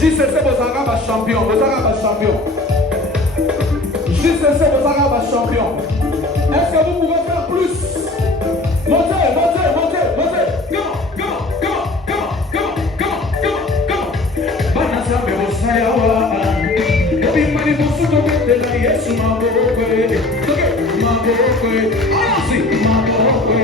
JCC Bozanga va champion. Bozanga va champion. JCC Bozanga va champion. Est-ce que vous pouvez faire plus? Montez, montez, montez, montez. Go, go, go, go, go, go, go, go. Banasambe Bosayawa. Ebimani Bosudo Betela Yesu Mabokwe. Mabokwe. Allons-y, Mabokwe.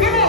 Come on.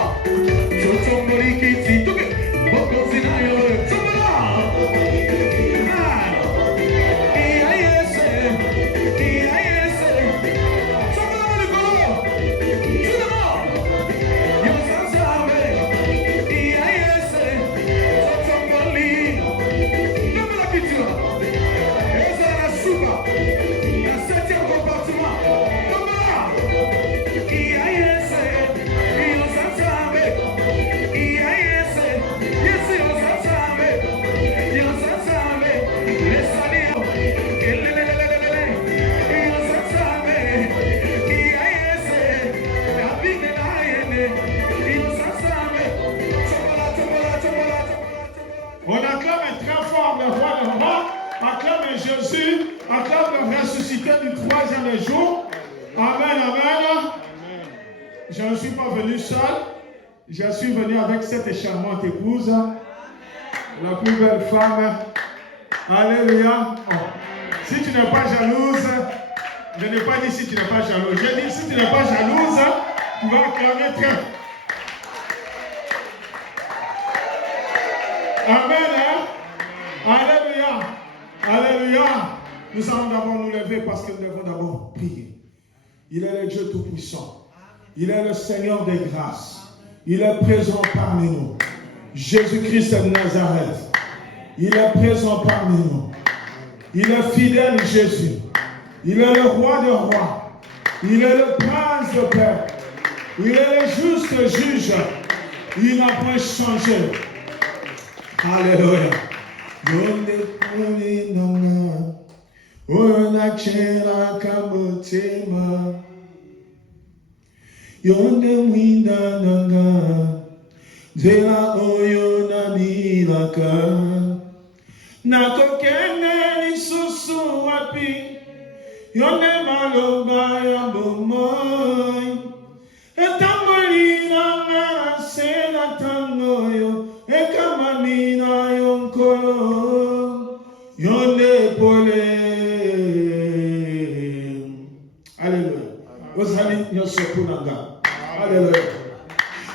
Je ne suis pas venu seul, je suis venu avec cette charmante épouse, la plus belle femme. Alléluia. Oh. Si tu n'es pas jalouse, je n'ai pas dit si tu n'es pas jalouse, j'ai dit si tu n'es pas jalouse, tu vas acclamer très. Amen. Hein? Alléluia. Alléluia. Nous allons d'abord nous lever parce que nous devons d'abord prier. Il est le Dieu Tout-Puissant. Il est le Seigneur des grâces. Il est présent parmi nous. Jésus-Christ de Nazareth. Il est présent parmi nous. Il est fidèle, Jésus. Il est le roi des rois. Il est le prince de paix. Il est le juste juge. Il n'a point changé. Alléluia. Yonde mwinda nanga Zela oyo na milaka Nakokene ni susu wapi Yonde maloba ya bomoy Etamboli na ngara sena tangoyo Ekamamina yonkolo Yonde pole Alléluia. Osali nyoso punanga. Alléluia.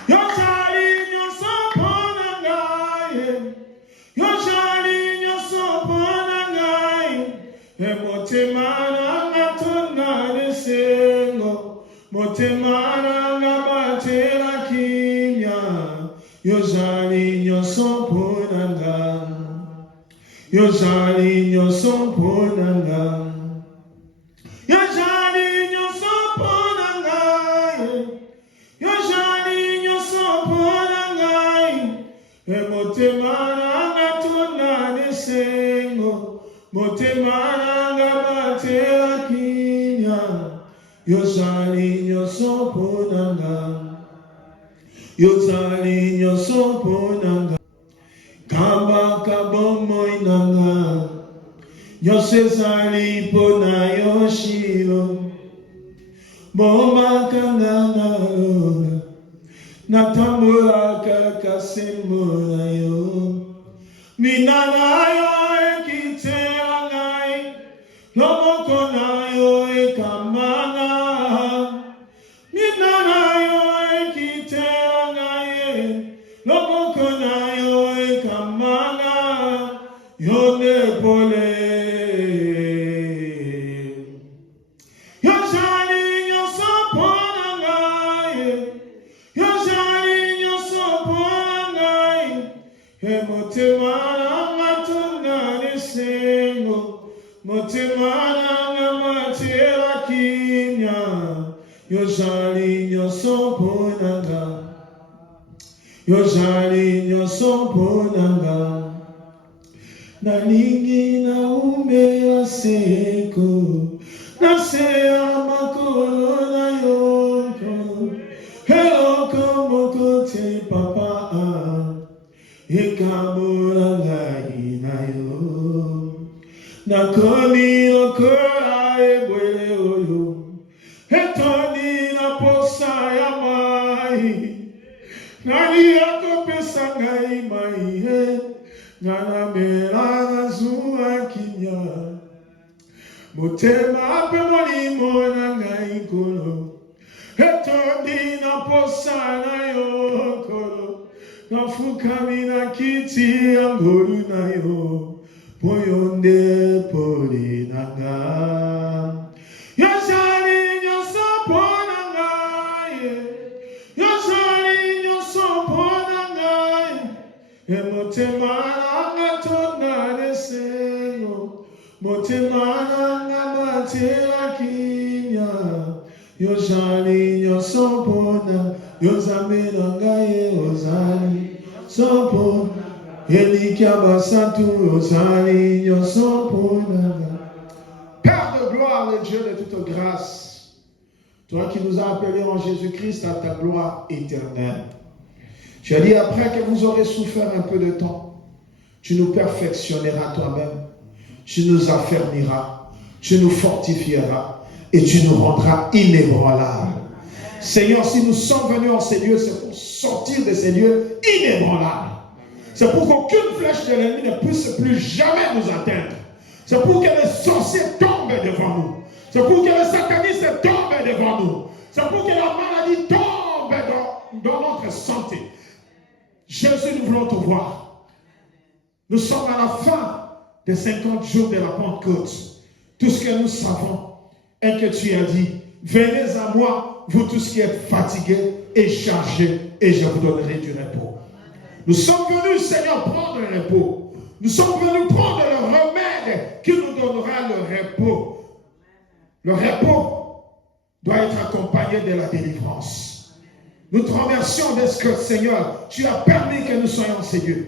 Yosali nyoso punanga. Yosali nyoso punanga. Emotemana ngatona desengo. Motemana ngabatera kinya. Yosali nyoso punanga. Yosali nyoso punanga. Motemana tona desengo, motemana batera kinya, yosali nyoso ponanga, yosali nyoso ponanga, kamba kabomo inanga, yosesali pona yoshiro, bomba kangana. Natamura kakasimura yo Minana yo ekite angai. Lomoko na yo ekamana. Minana yo ekite angai. Lomoko na yo ekamana. Yo nepole. Yo jali yo sopona ngai. Yo jali yo sopona ngai. Motema matuna nesengo. Motema matera kinya. Yo jali yo sopona ngai. Yo jali yo sopona ngai. Nalingi na ume aseko. Nasea makolo na yoko. Heloko moko te papa. Ekamura ngai na yo. Nakomi okora ebwele oyo. Etoni na posa ya mai. Nani akopesa ngai mai he. Nana mera zua kinya. Motema pe molimo na ngai kolo. Etoni na posa na yo kolo. Nafukami na kiti angolu na yo. Poyonde poli na nga. Yoshari nyoso pona ngai. Yoshari nyoso pona ngai. Emotema na tona nesengo. Motema na matera kinya. Yoshari nyoso pona. Yozame na ngai ozali. Sopo. Elikiaba santu ozali. Nyoso pona. Père de gloire, le Dieu de toute grâce, toi qui nous as appelés en Jésus-Christ à ta gloire éternelle. Tu as dit après que vous aurez souffert un peu de temps, tu nous perfectionneras toi-même, tu nous affermiras, tu nous fortifieras et tu nous rendras inébranlables. Seigneur, si nous sommes venus en ces lieux, c'est pour sortir de ces lieux inébranlables. C'est pour qu'aucune flèche de l'ennemi ne puisse plus jamais nous atteindre. C'est pour que les sorciers tombent devant nous. C'est pour que les satanistes tombent devant nous. C'est pour que la maladie tombe dans notre santé. Jésus, nous voulons te voir. Nous sommes à la fin des 50 jours de la Pentecôte. Tout ce que nous savons est que tu as dit, venez à moi, vous tous qui êtes fatigués et chargés, et je vous donnerai du repos. Nous sommes venus, Seigneur, prendre le repos. Nous sommes venus prendre le remède qui nous donnera le repos. Le repos doit être accompagné de la délivrance. Nous te remercions de ce que, Seigneur, tu as permis que nous soyons ces lieux.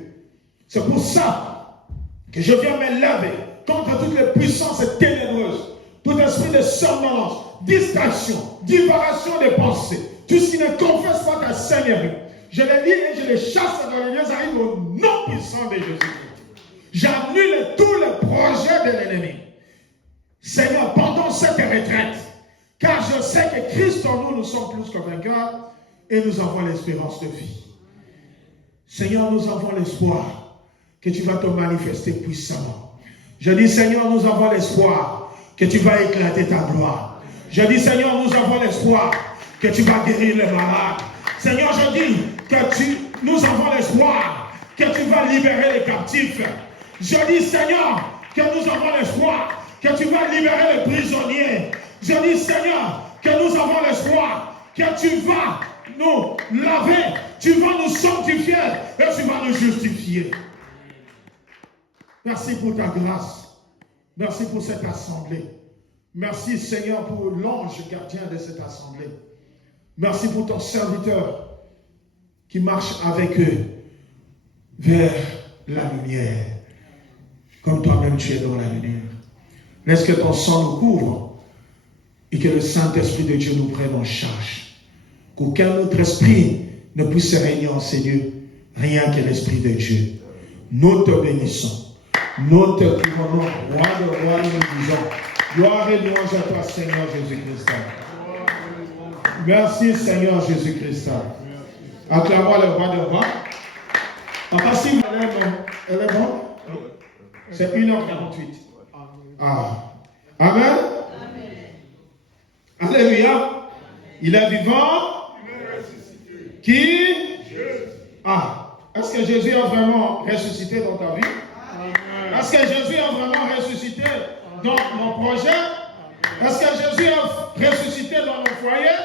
C'est pour ça que je viens me lever contre toutes les puissances ténébreuses, tout esprit de somnolence, distraction, divagation des pensées, tout ce qui ne confesse pas ta Seigneurie. Je les lis et je les chasse dans les lieux arides au nom puissant de Jésus-Christ. J'annule tous les projets de l'ennemi. Seigneur, pendant cette retraite, car je sais que Christ en nous, nous sommes plus que vainqueurs et nous avons l'espérance de vie. Seigneur, nous avons l'espoir que tu vas te manifester puissamment. Je dis, Seigneur, nous avons l'espoir que tu vas éclater ta gloire. Je dis, Seigneur, nous avons l'espoir que tu vas guérir les malades. Seigneur, je dis que nous avons l'espoir que tu vas libérer les captifs. Je dis, Seigneur, que nous avons l'espoir que tu vas libérer les prisonniers. Je dis, Seigneur, que nous avons l'espoir que tu vas nous laver, tu vas nous sanctifier et tu vas nous justifier. Merci pour ta grâce. Merci pour cette assemblée. Merci, Seigneur, pour l'ange gardien de cette assemblée. Merci pour ton serviteur qui marche avec eux vers la lumière. Comme toi-même tu es dans la lumière. Laisse que ton sang nous couvre et que le Saint-Esprit de Dieu nous prenne en charge. Qu'aucun autre esprit ne puisse régner en ces lieux, rien que l'Esprit de Dieu. Nous te bénissons. Nous te couronnons, roi de roi, nous disons. Gloire et louange à toi, Seigneur Jésus-Christ. Merci, Seigneur Jésus-Christ. Acclamons le roi de roi. En passant, elle est bon. C'est 1h48. Ah. Amen. Alléluia. Il est vivant. Qui? Ah. Est-ce que Jésus a vraiment ressuscité dans ta vie? Est-ce que Jésus a vraiment ressuscité dans mon projet? Est-ce que Jésus a ressuscité dans nos foyers?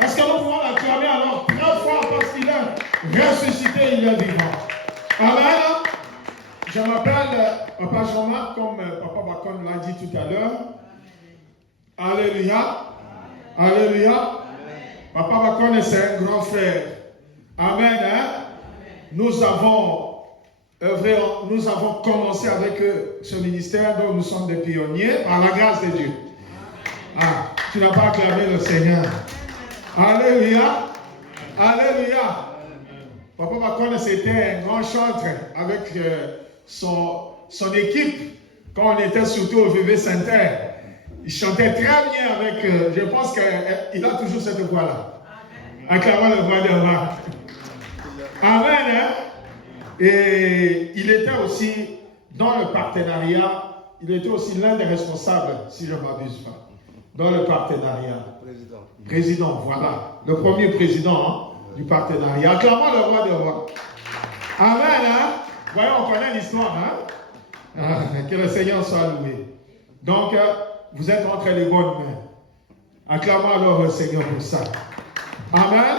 Est-ce que nous pouvons l'acclamer alors très fort parce qu'il est ressuscité, il est vivant? Amen. Je m'appelle Papa Jean-Marc, comme Papa Bacon l'a dit tout à l'heure. Alléluia. Alléluia. Papa Bacon, c'est un grand frère. Amen. Hein? Nous avons commencé avec ce ministère dont nous sommes des pionniers par la grâce de Dieu. Ah, tu n'as pas acclamé le Seigneur. Alléluia. Alléluia. Papa Bacon, c'était un grand chanteur avec son équipe quand on était surtout au VV Saint-Terre. Il chantait très bien avec, je pense qu'il a toujours cette voix-là. Acclamant le roi des rois. Amen. Hein? Et il était aussi dans le partenariat, il était aussi l'un des responsables, si je ne m'abuse pas, dans le partenariat. Président, voilà. Le premier président du partenariat. Acclamant le roi des rois. Amen. Hein? Voyons, on connaît l'histoire. Hein? Que le Seigneur soit loué. Donc, vous êtes entre les bonnes mains. Acclamons alors le Seigneur pour ça. Amen.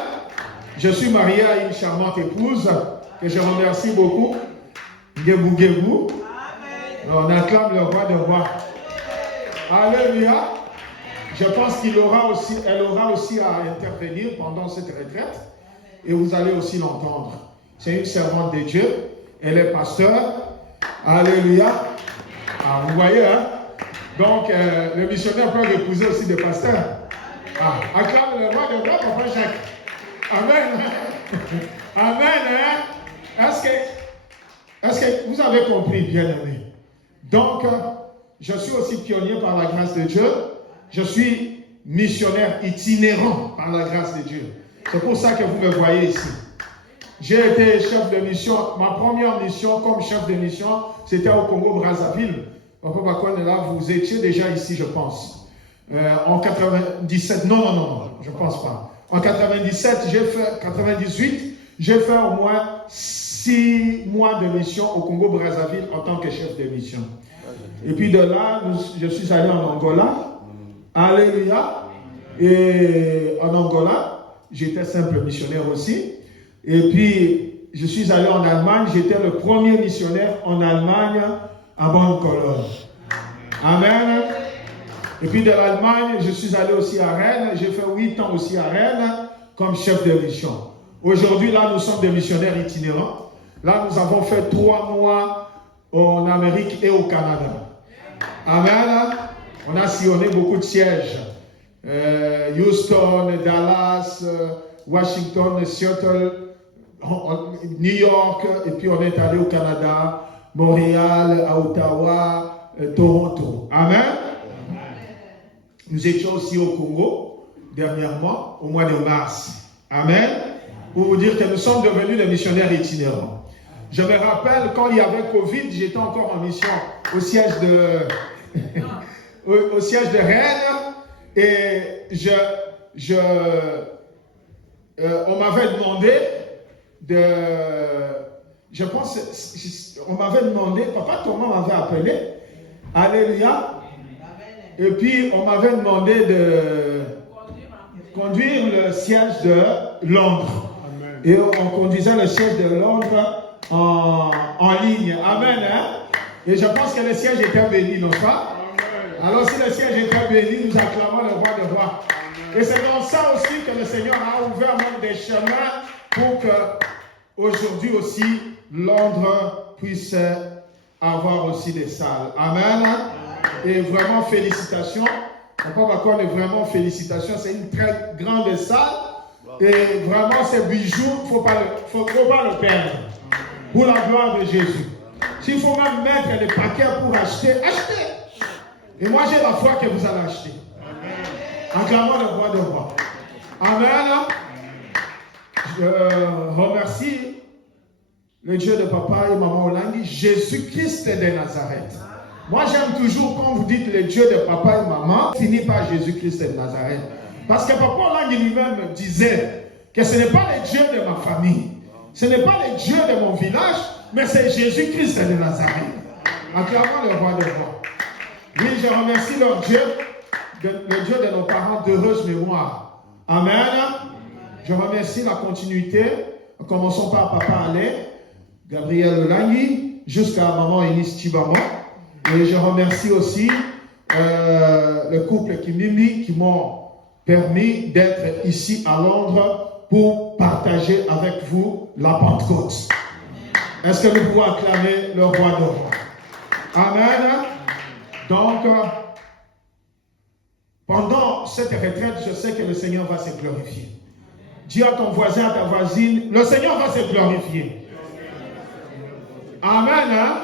Je suis marié à une charmante épouse que je remercie beaucoup. Gebou Gebou. On acclame le roi des rois. Alléluia. Je pense qu'elle aura aussi à intervenir pendant cette retraite. Et vous allez aussi l'entendre. C'est une servante de Dieu. Elle est pasteur. Alléluia. Ah, vous voyez, hein? Donc, le missionnaire peut épouser aussi des pasteurs. Ah, acclame le roi des rois, Papa Jacques. Amen. Amen. Hein? Est-ce que vous avez compris, bien-aimé? Donc, je suis aussi pionnier par la grâce de Dieu. Je suis missionnaire itinérant par la grâce de Dieu. C'est pour ça que vous me voyez ici. J'ai été chef de mission. Ma première mission comme chef de mission, c'était au Congo-Brazzaville. Papa Bacon, là, vous étiez déjà ici, je pense. En 97, non, je ne pense pas. En 97, 98, j'ai fait au moins 6 mois de mission au Congo-Brazzaville en tant que chef de mission. Et puis de là, je suis allé en Angola. Alléluia. Et en Angola, j'étais simple missionnaire aussi. Et puis, je suis allé en Allemagne. J'étais le premier missionnaire en Allemagne à Bonne-Colonne. Amen. Et puis de l'Allemagne, je suis allé aussi à Rennes. J'ai fait 8 ans aussi à Rennes comme chef de mission. Aujourd'hui, là, nous sommes des missionnaires itinérants. Là, nous avons fait 3 mois en Amérique et au Canada. Amen. On a sillonné beaucoup de sièges. Houston, Dallas, Washington, Seattle, New York. Et puis on est allé au Canada, Montréal, à Ottawa, Toronto. Amen. Nous étions aussi au Congo, dernièrement, au mois de mars. Amen. Pour vous dire que nous sommes devenus des missionnaires itinérants. Je me rappelle, quand il y avait Covid, j'étais encore en mission au siège de, au siège de Rennes. Et on m'avait demandé de... Je pense, on m'avait demandé, Papa Thomas m'avait appelé. Alléluia. Et puis, on m'avait demandé de conduire le siège de Londres. Amen. Et on conduisait le siège de Londres en ligne. Amen. Hein? Et je pense que le siège était béni, non pas? Alors, si le siège était béni, nous acclamons le roi des rois. Et c'est dans ça aussi que le Seigneur a ouvert même des chemins pour que aujourd'hui aussi, Londres puisse avoir aussi des salles. Amen. Et vraiment, félicitations. Papa Bacon, vraiment félicitations. C'est une très grande salle. Et vraiment, ces bijoux, il ne faut pas le perdre. Pour la gloire de Jésus. S'il faut même mettre des paquets pour acheter, achetez. Et moi, j'ai la foi que vous allez acheter. Acclamons le roi de roi. Amen. Je remercie le Dieu de papa et maman Olangi, Jésus-Christ de Nazareth. Moi, j'aime toujours quand vous dites le Dieu de papa et maman, finit par Jésus-Christ de Nazareth. Parce que papa Olangi lui-même disait que ce n'est pas le Dieu de ma famille, ce n'est pas le Dieu de mon village, mais c'est Jésus-Christ de Nazareth. Acclamons le roi de rois. Oui, je remercie leur Dieu, le Dieu de nos parents d'heureuse mémoire. Amen. Je remercie la continuité. Commençons par papa Alain, Gabriel Olangi, jusqu'à maman Enis Tibamo. Et je remercie aussi le couple Kimimi qui m'ont permis d'être ici à Londres pour partager avec vous la Pentecôte. Est-ce que nous pouvons acclamer le roi de rois? Amen. Donc, pendant cette retraite, je sais que le Seigneur va se glorifier. Dis à ton voisin, à ta voisine, le Seigneur va se glorifier. Amen. Hein?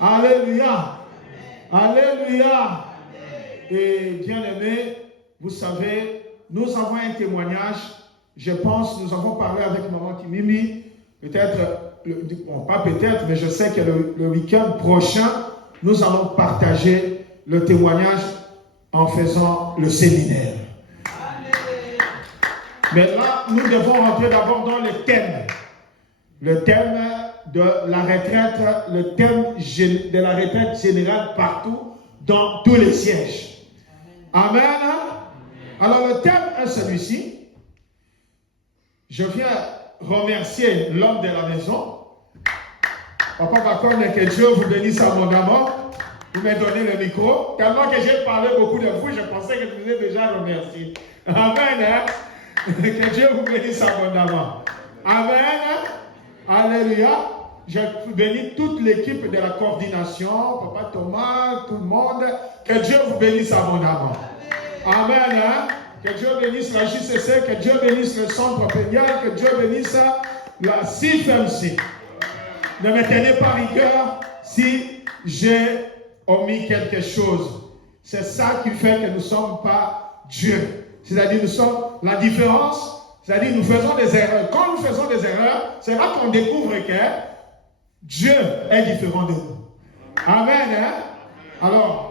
Alléluia. Alléluia. Et bien aimé, vous savez, nous avons un témoignage. Je pense, nous avons parlé avec maman Kimimi. Peut-être, bon, pas peut-être, mais je sais que le week-end prochain, nous allons partager le témoignage en faisant le séminaire. Mais là, nous devons rentrer d'abord dans le thème. Le thème de la retraite, le thème de la retraite générale partout, dans tous les sièges. Amen. Alors le thème est celui-ci. Je viens remercier l'homme de la maison. Papa Bacon, que Dieu vous bénisse abondamment. Vous m'avez donné le micro. Tellement que j'ai parlé beaucoup de vous, je pensais que je vous ai déjà remercié. Amen. Hein? Que Dieu vous bénisse abondamment. Amen. Alléluia. Je bénis toute l'équipe de la coordination, Papa Thomas, tout le monde. Que Dieu vous bénisse abondamment. Amen. Hein? Que Dieu bénisse la JCC, que Dieu bénisse le centre pédial, que Dieu bénisse la CFMC. Ne me tenez pas rigueur si j'ai omis quelque chose. C'est ça qui fait que nous ne sommes pas Dieu. C'est-à-dire, nous sommes la différence, c'est-à-dire, nous faisons des erreurs. Quand nous faisons des erreurs, c'est là qu'on découvre que Dieu est différent de nous. Amen. Hein? Alors,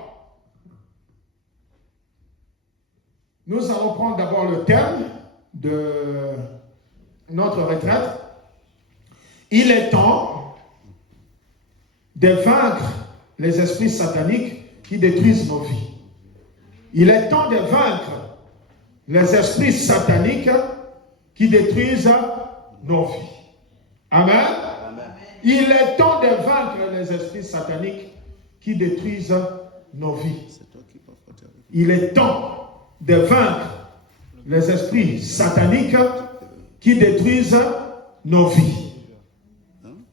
nous allons prendre d'abord le thème de notre retraite. Il est temps de vaincre les esprits sataniques qui détruisent nos vies. Il est temps de vaincre les esprits sataniques qui détruisent nos vies. Amen. Amen. Il est temps de vaincre les esprits sataniques qui détruisent nos vies. Il est temps de vaincre les esprits sataniques qui détruisent nos vies.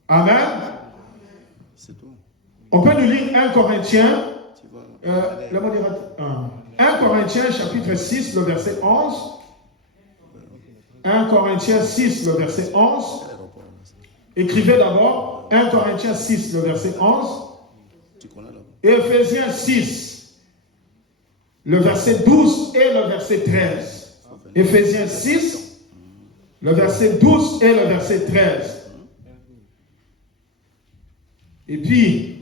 Amen. On peut nous lire 1 Corinthiens, le modérateur. 1 Corinthiens chapitre 6, le verset 11. 1 Corinthiens 6, le verset 11. Écrivez d'abord 1 Corinthiens 6, le verset 11. Et Ephésiens 6, le verset 12 et le verset 13. Ephésiens 6, le verset 12 et le verset 13. Et puis,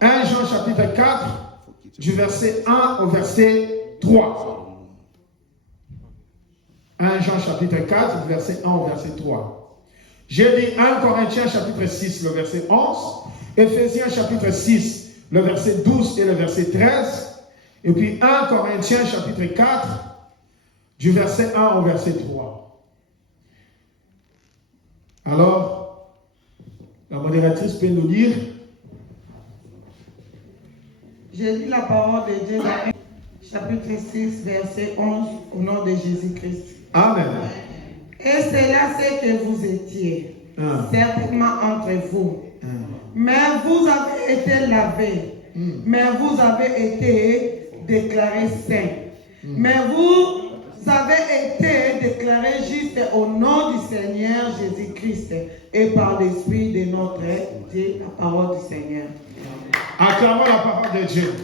1 Jean chapitre 4, du verset 1 au verset 3. 1 Jean chapitre 4, du verset 1 au verset 3. J'ai dit 1 Corinthiens chapitre 6, le verset 11. Ephésiens chapitre 6, le verset 12 et le verset 13. Et puis 1 Corinthiens chapitre 4, du verset 1 au verset 3. Alors, la modératrice peut nous lire. J'ai lu la parole de Dieu dans chapitre 6, verset 11, au nom de Jésus-Christ. Amen. Et c'est là ce que vous étiez, certainement entre vous. Mais vous avez été lavés, mais vous avez été déclarés saints. Mais vous avez été déclarés justes au nom du Seigneur Jésus-Christ et par l'Esprit de notre Dieu, la parole du Seigneur. Acclamons la parole de Dieu.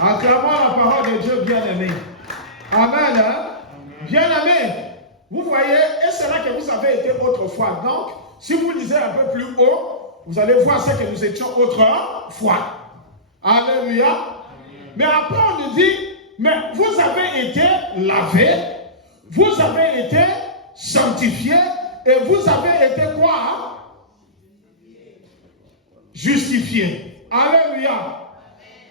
Acclamons la parole de Dieu, bien-aimé. Amen. Hein? Bien-aimé, vous voyez, et c'est là que vous avez été autrefois. Donc, Si vous lisez un peu plus haut, vous allez voir ce que nous étions autrefois. Alléluia. Mais après on nous dit, mais vous avez été lavés, vous avez été sanctifiés et vous avez été quoi? Justifiés. Alléluia.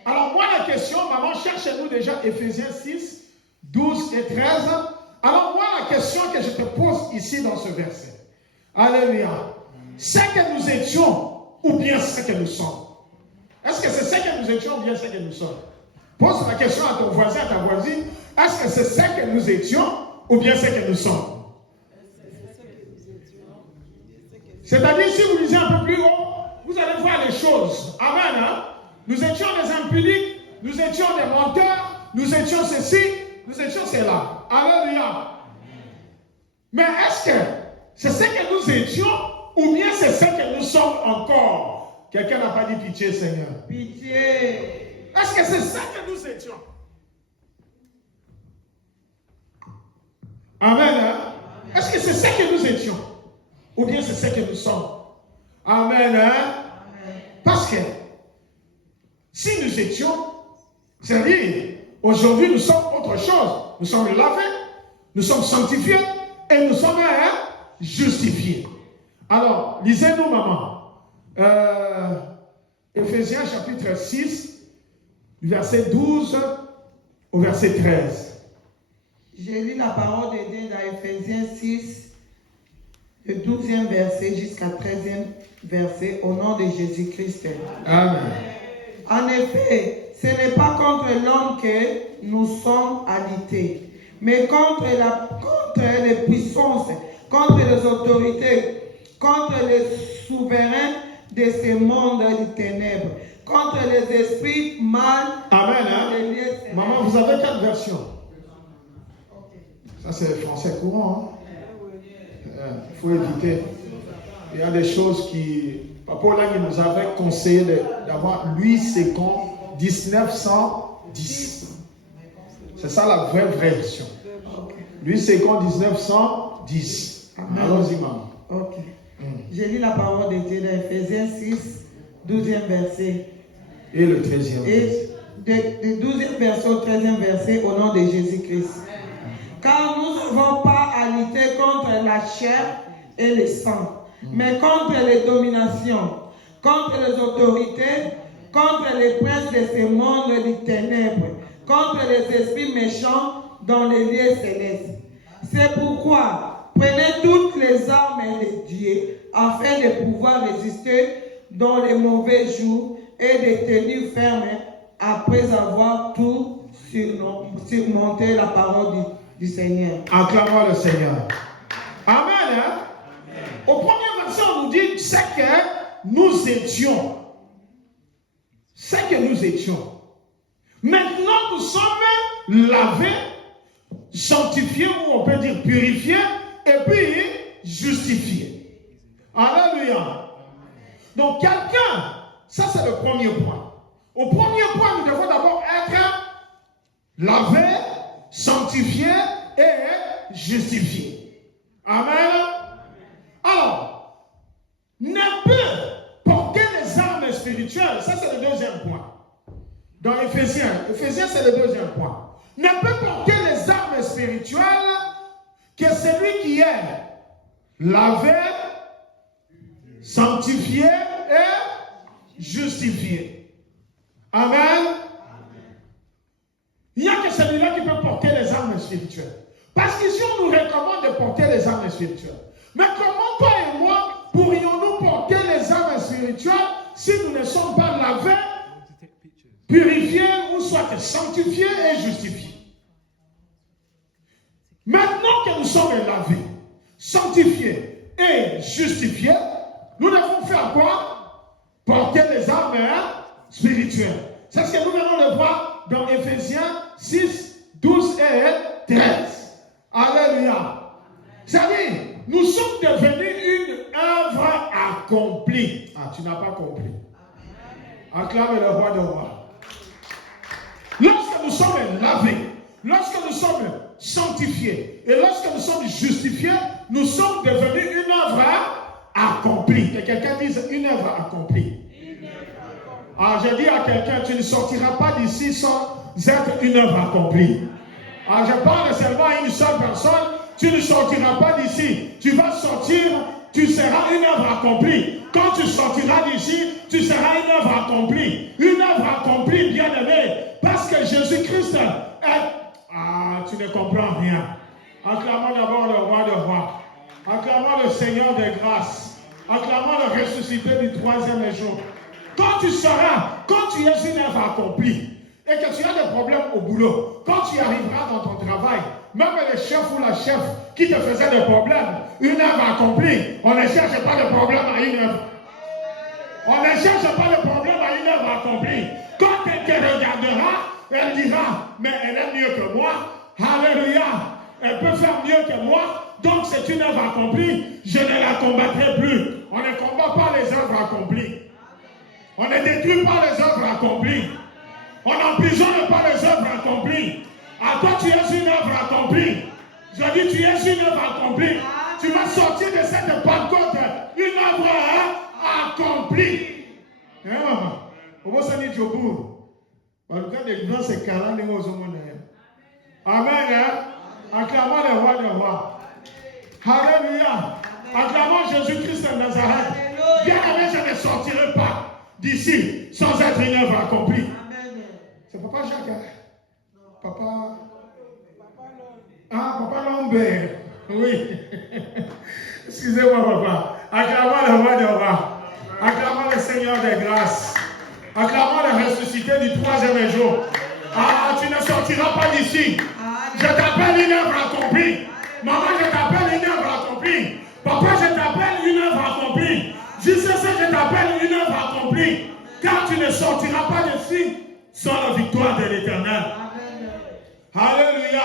Alors moi la question, maman, cherchez-nous déjà Ephésiens 6, 12 et 13. Alors moi la question que je te pose ici dans ce verset. Alléluia. C'est que nous étions ou bien c'est que nous sommes? Est-ce que c'est ce que nous étions ou bien ce que nous sommes? Pose la question à ton voisin, à ta voisine. Est-ce que c'est ce que nous étions ou bien ce que nous sommes? C'est-à-dire, si vous lisez un peu plus haut, vous allez voir les choses. Amen. Hein? Nous étions des impudiques, nous étions des menteurs, nous étions ceci, nous étions cela. Alléluia. Mais est-ce que c'est ce que nous étions ou bien c'est ce que nous sommes encore? Quelqu'un n'a pas dit pitié, Seigneur. Pitié. Est-ce que c'est ça que nous étions? Amen. Hein? Est-ce que c'est ça que nous étions? Ou bien c'est ce que nous sommes? Amen. Hein? Parce que si nous étions, c'est-à-dire, aujourd'hui nous sommes autre chose. Nous sommes lavés, nous sommes sanctifiés et nous sommes justifiés. Alors, lisez-nous, maman. Ephésiens chapitre 6, verset 12 au verset 13. J'ai lu la parole de Dieu dans Ephésiens 6, le 12e verset jusqu'à 13e verset, au nom de Jésus-Christ. Amen. En effet, ce n'est pas contre l'homme que nous sommes habités, mais contre les puissances, contre les autorités, contre les souverains de ce monde des ténèbres, contre les esprits mal. Amen. Hein? Maman, vous avez quelle version? Ça, c'est le français courant. Il faut éviter. Il y a des choses qui... Papa là, il nous avait conseillé d'avoir Louis II 1910. C'est ça la vraie version. Louis II 1910. Allons-y, maman. Ok. J'ai lu la parole de Dieu dans Ephésiens 6, 12e verset. Et le 13e verset. Et du 12e verset au 13e verset, au nom de Jésus-Christ. Car nous n'avons pas à lutter contre la chair et le sang, mais contre les dominations, contre les autorités, contre les princes de ce monde des ténèbres, contre les esprits méchants dans les lieux célestes. C'est pourquoi prenez toutes les armes de Dieu afin de pouvoir résister dans les mauvais jours et de tenir ferme après avoir tout surmonté la parole du Seigneur. Acclamons le Seigneur. Amen. Hein? Au premier verset, on nous dit ce que nous étions. Ce que nous étions. Maintenant, nous sommes lavés, sanctifiés, ou on peut dire purifiés, et puis justifiés. Alléluia. Donc, quelqu'un, ça c'est le premier point. Au premier point, nous devons d'abord être lavés, sanctifiés et justifiés. Amen. Alors, ne peut porter les armes spirituelles, ça c'est le deuxième point. Dans Ephésiens c'est le deuxième point. Ne peut porter les armes spirituelles que celui qui est lavé, sanctifié et justifié. Amen. Il n'y a que celui-là qui peut porter les armes spirituelles. Parce qu'ici, on nous recommande de porter les armes spirituelles. Mais comment toi et moi pourrions-nous porter les armes spirituelles si nous ne sommes pas lavés, purifiés ou soit sanctifiés et justifiés? Maintenant que nous sommes lavés, sanctifiés et justifiés, nous devons faire quoi? Porter les armes spirituelles. C'est ce que nous venons de voir dans Ephésiens 6, 12 et 13. Alléluia. C'est-à-dire, nous sommes devenus une œuvre accomplie. Ah, tu n'as pas compris. Acclame le roi de rois. Lorsque nous sommes lavés, lorsque nous sommes sanctifiés et lorsque nous sommes justifiés, nous sommes devenus une œuvre accomplie. accomplie. Que quelqu'un dise une œuvre accomplie. Ah, je dis à quelqu'un, tu ne sortiras pas d'ici sans être une œuvre accomplie. Ah, je parle seulement à une seule personne, tu ne sortiras pas d'ici. Tu vas sortir, tu seras une œuvre accomplie. Quand tu sortiras d'ici, tu seras une œuvre accomplie. Une œuvre accomplie, bien-aimé, parce que Jésus-Christ est... Ah, tu ne comprends rien. Acclamons d'abord le roi de rois. Acclamons le Seigneur des grâces. Acclamons le ressuscité du troisième jour. Quand tu seras, quand tu es une œuvre accomplie, et que tu as des problèmes au boulot, quand tu arriveras dans ton travail, même le chef ou la chef qui te faisait des problèmes, une œuvre accomplie, on ne cherche pas de problème à une œuvre. On ne cherche pas de problème à une œuvre accomplie. Quand elle te regardera, elle dira, mais elle est mieux que moi. Alléluia. Elle peut faire mieux que moi. Donc c'est une œuvre accomplie. Je ne la combattrai plus. On ne combat pas les œuvres accomplies. On ne détruit pas les œuvres accomplies. On n'emprisonne pas les œuvres accomplies. À toi, tu es une œuvre accomplie. Je dis, tu es une œuvre accomplie. Tu vas sortir de cette pancarte une œuvre accomplie. Hein, maman? Au moins, ça dit Djobour. En tout cas, les gens, c'est câlin de aux hommes. Amen. Acclamons le roi des rois. Alléluia. Acclamons Jésus-Christ de Nazareth. Bien aimé, je ne sortirai pas d'ici sans être une œuvre accomplie. C'est Papa Jacques. Hein? Papa. Ah, Papa Lambert. Oui. Excusez-moi, papa. Acclamons le roi des rois. Acclamons le Seigneur des grâces. Acclamons le ressuscité du troisième jour. Ah, tu ne sortiras pas d'ici. Je t'appelle une œuvre accomplie. Maman, je t'appelle une œuvre accomplie. Papa, je t'appelle une œuvre accomplie. Jesus, je t'appelle une œuvre accomplie. Car tu ne sortiras pas d'ici sans la victoire de l'Éternel. Alléluia.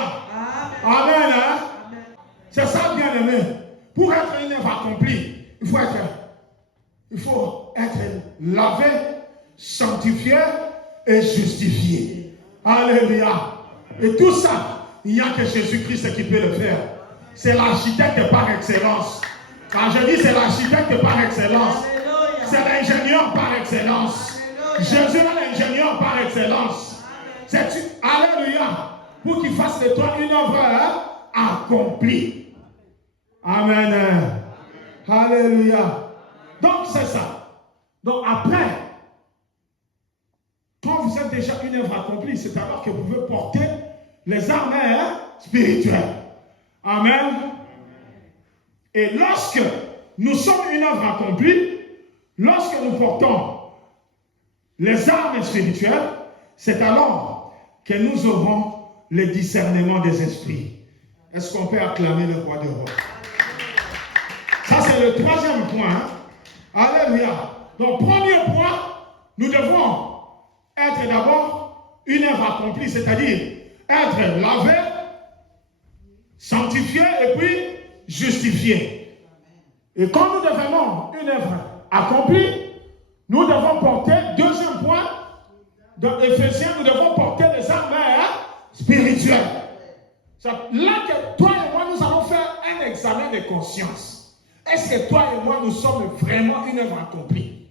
Amen. Hein? C'est ça, bien aimé. Pour être une œuvre accomplie, il faut être lavé, sanctifié et justifié. Alléluia. Et tout ça, il n'y a que Jésus-Christ qui peut le faire. C'est l'architecte par excellence. Quand je dis c'est l'architecte par excellence, c'est l'ingénieur par excellence. Jésus est l'ingénieur par excellence. C'est alléluia. Pour qu'il fasse de toi une œuvre accomplie. Amen. Alléluia. Donc c'est ça. Donc après, quand vous êtes déjà une œuvre accomplie, c'est alors que vous pouvez porter les armes spirituelles. Amen. Et lorsque nous sommes une œuvre accomplie, lorsque nous portons les armes spirituelles, c'est alors que nous aurons le discernement des esprits. Est-ce qu'on peut acclamer le roi des rois? Ça, c'est le troisième point. Alléluia. Donc, premier point, nous devons être d'abord une œuvre accomplie, c'est-à-dire être lavé, sanctifié et puis justifié. Et quand nous devenons une œuvre accomplie, nous devons porter, deuxième point, dans Éphésiens, nous devons porter les armes spirituelles. C'est là que toi et moi, nous allons faire un examen de conscience. Est-ce que toi et moi, nous sommes vraiment une œuvre accomplie?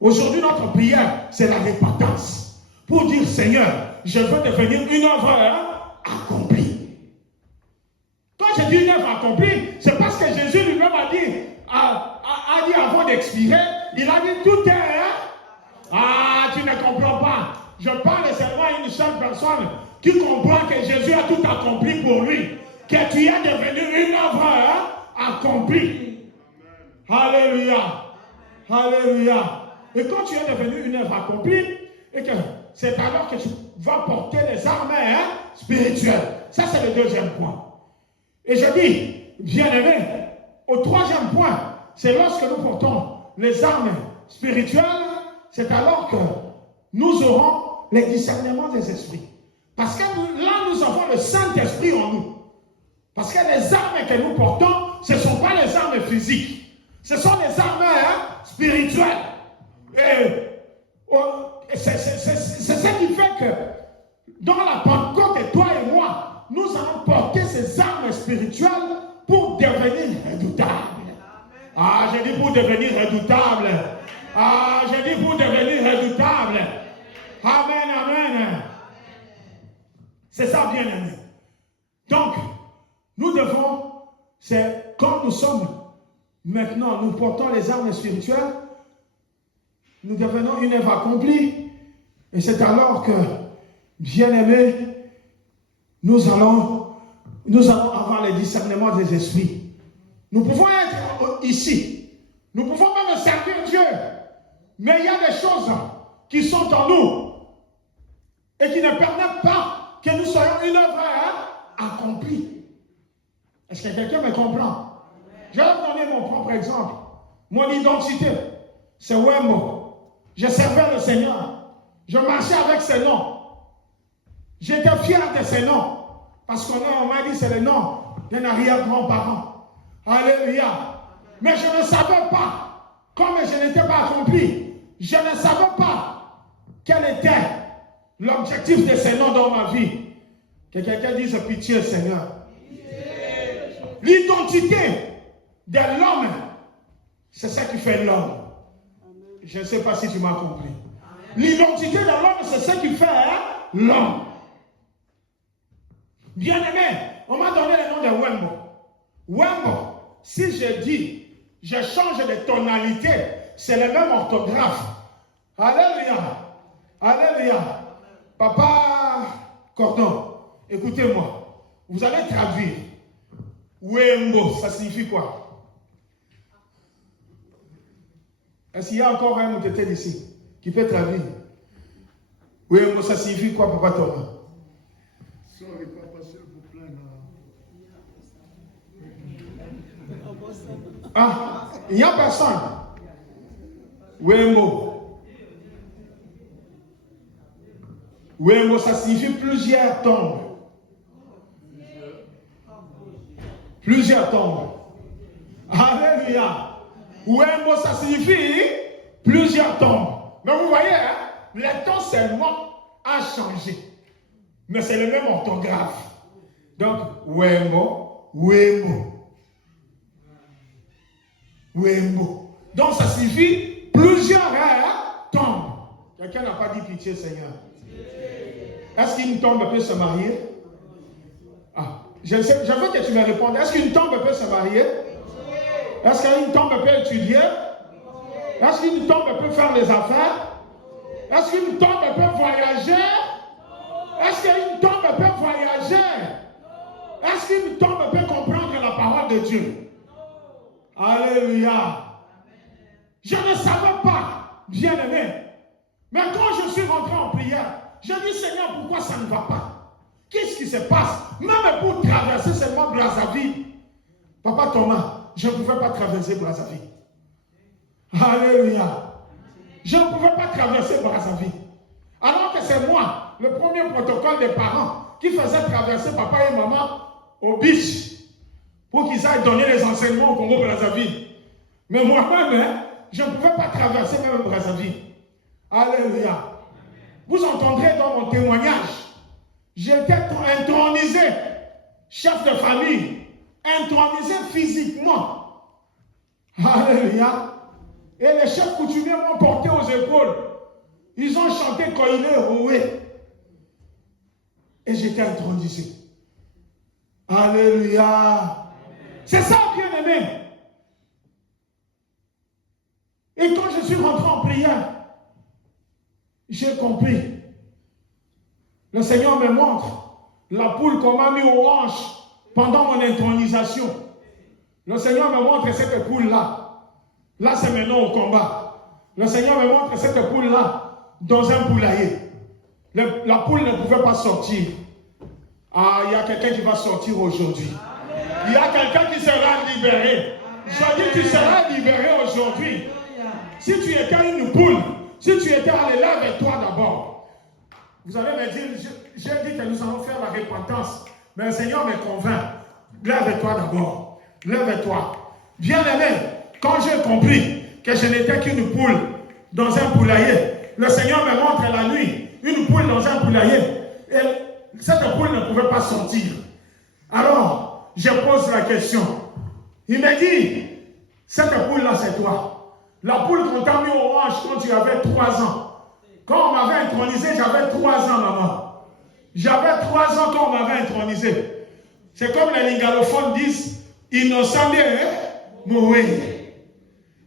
Aujourd'hui, notre prière, c'est la repentance. Pour dire, Seigneur, je veux devenir une œuvre accomplie. Quand je dis une œuvre accomplie, c'est parce que Jésus lui-même a dit avant d'expirer, il a dit tout est. Ah, tu ne comprends pas. Je parle seulement à une seule personne qui comprend que Jésus a tout accompli pour lui. Que tu es devenu une œuvre accomplie. Alléluia. Alléluia. Et quand tu es devenu une œuvre accomplie, et que c'est alors que tu vas porter les armes spirituelles. Ça, c'est le deuxième point. Et je dis, bien-aimé, au troisième point, c'est lorsque nous portons les armes spirituelles, c'est alors que nous aurons le discernement des esprits. Parce que là, nous avons le Saint-Esprit en nous. Parce que les armes que nous portons, ce ne sont pas les armes physiques. Ce sont les armes spirituelles. Et c'est ce qui fait que dans la Pentecôte, toi et moi, nous allons porter ces armes spirituelles pour devenir redoutables. Ah, j'ai dit pour devenir redoutable. Ah, j'ai dit pour devenir redoutable. Amen, amen. C'est ça, bien aimé. Donc, nous devons, c'est comme nous sommes maintenant, nous portons les armes spirituelles, nous devenons une œuvre accomplie, et c'est alors que, bien aimé, nous allons avoir le discernement des esprits. Nous pouvons être ici, nous pouvons même servir Dieu, mais il y a des choses qui sont en nous et qui ne permettent pas que nous soyons une œuvre accomplie. Est-ce que quelqu'un me comprend? Je vais vous donner mon propre exemple. Mon identité, c'est Wembo. Je servais le Seigneur. Je marchais avec ses noms. J'étais fier de ses noms. Parce qu'on m'a dit c'est le nom d'un arrière-grand-parent. Alléluia. Mais je ne savais pas, comme je n'étais pas accompli, je ne savais pas quel était l'objectif de ces noms dans ma vie. Que quelqu'un dise pitié, Seigneur. L'identité de l'homme, c'est ça qui fait l'homme. Je ne sais pas si tu m'as compris. L'identité de l'homme, c'est ça qui fait l'homme. Bien aimé, on m'a donné le nom de Wembo. Wembo, si je dis, je change de tonalité, c'est le même orthographe. Alléluia. Alléluia. Papa Cordon, écoutez-moi. Vous allez traduire. Wembo, ça signifie quoi? Est-ce qu'il y a encore un moutetel ici qui peut traduire? Wembo, ça signifie quoi, Papa Thomas? Sorry, Papa, s'il vous plaît. Ah, il n'y a personne. Wembo. Wembo, ça signifie plusieurs tombes. Plusieurs tombes. Alléluia. Wembo, ça signifie plusieurs tombes. Mais vous voyez, le temps seulement a changé. Mais c'est le même orthographe. Donc, Wembo, Wembo. Wembo. Donc, ça signifie plusieurs tombes. Quelqu'un n'a pas dit pitié, Seigneur. Est-ce qu'une tombe peut se marier? Ah, je veux que tu me répondes. Est-ce qu'une tombe peut se marier? Est-ce qu'une tombe peut étudier? Est-ce qu'une tombe peut faire des affaires? Est-ce qu'une tombe peut voyager? Est-ce qu'une tombe peut voyager? Est-ce qu'une tombe peut comprendre la parole de Dieu? Alléluia. Je ne savais pas, bien aimé. Mais quand je suis rentré en prière, je dis Seigneur, pourquoi ça ne va pas? Qu'est-ce qui se passe? Même pour traverser seulement Brazzaville. Papa Thomas, je ne pouvais pas traverser Brazzaville. Alléluia. Je ne pouvais pas traverser Brazzaville. Alors que c'est moi, le premier protocole des parents, qui faisait traverser papa et maman au beach pour qu'ils aillent donner les enseignements au Congo-Brazzaville. Mais moi-même, je ne pouvais pas traverser même Brazzaville. Alléluia. Vous entendrez dans mon témoignage, j'étais intronisé, chef de famille, intronisé physiquement. Alléluia. Et les chefs coutumiers m'ont porté aux épaules. Ils ont chanté Koïlé Roué. Et j'étais intronisé. Alléluia. C'est ça, bien aimé. Et quand je suis rentré en prière, j'ai compris. Le Seigneur me montre la poule qu'on m'a mis aux hanches pendant mon intronisation. Le Seigneur me montre cette poule-là. Là, c'est maintenant au combat. Le Seigneur me montre cette poule-là dans un poulailler. La poule ne pouvait pas sortir. Ah, il y a quelqu'un qui va sortir aujourd'hui. Il y a quelqu'un qui sera libéré. Je dis, tu seras libéré aujourd'hui. Si tu étais une poule, si tu étais allé, lève-toi d'abord. Vous allez me dire, j'ai dit que nous allons faire la repentance. Mais le Seigneur me convainc. Lève-toi d'abord. Lève-toi. Bien-aimé, quand j'ai compris que je n'étais qu'une poule dans un poulailler, le Seigneur me montre la nuit une poule dans un poulailler. Et cette poule ne pouvait pas sortir. Alors, je pose la question. Il me dit, Cette poule-là, c'est toi. La poule qu'on t'a mis au ranch quand tu avais 3 ans. Quand on m'avait intronisé, j'avais 3 ans, maman. J'avais 3 ans quand on m'avait intronisé. C'est comme les lingalophones disent, innocent mourir.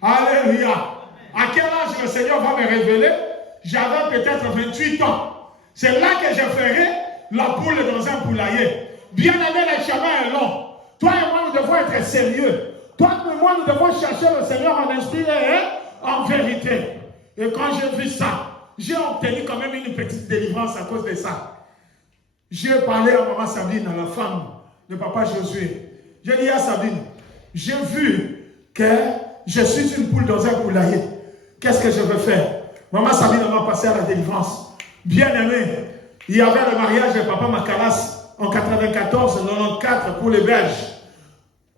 Alléluia. À quel âge le Seigneur va me révéler? J'avais peut-être 28 ans. C'est là que je ferai la poule dans un poulailler. Bien aimé, le chemin est long. Toi et moi, nous devons être sérieux. Toi et moi, nous devons chercher le Seigneur en esprit et en vérité. Et quand j'ai vu ça, j'ai obtenu quand même une petite délivrance à cause de ça. J'ai parlé à maman Sabine, à la femme de papa Josué. J'ai dit à Sabine, j'ai vu que je suis une poule dans un poulailler. Qu'est-ce que je veux faire? Maman Sabine m'a passé à la délivrance. Bien aimé, il y avait le mariage de papa Makalas en 94-94 pour les Belges.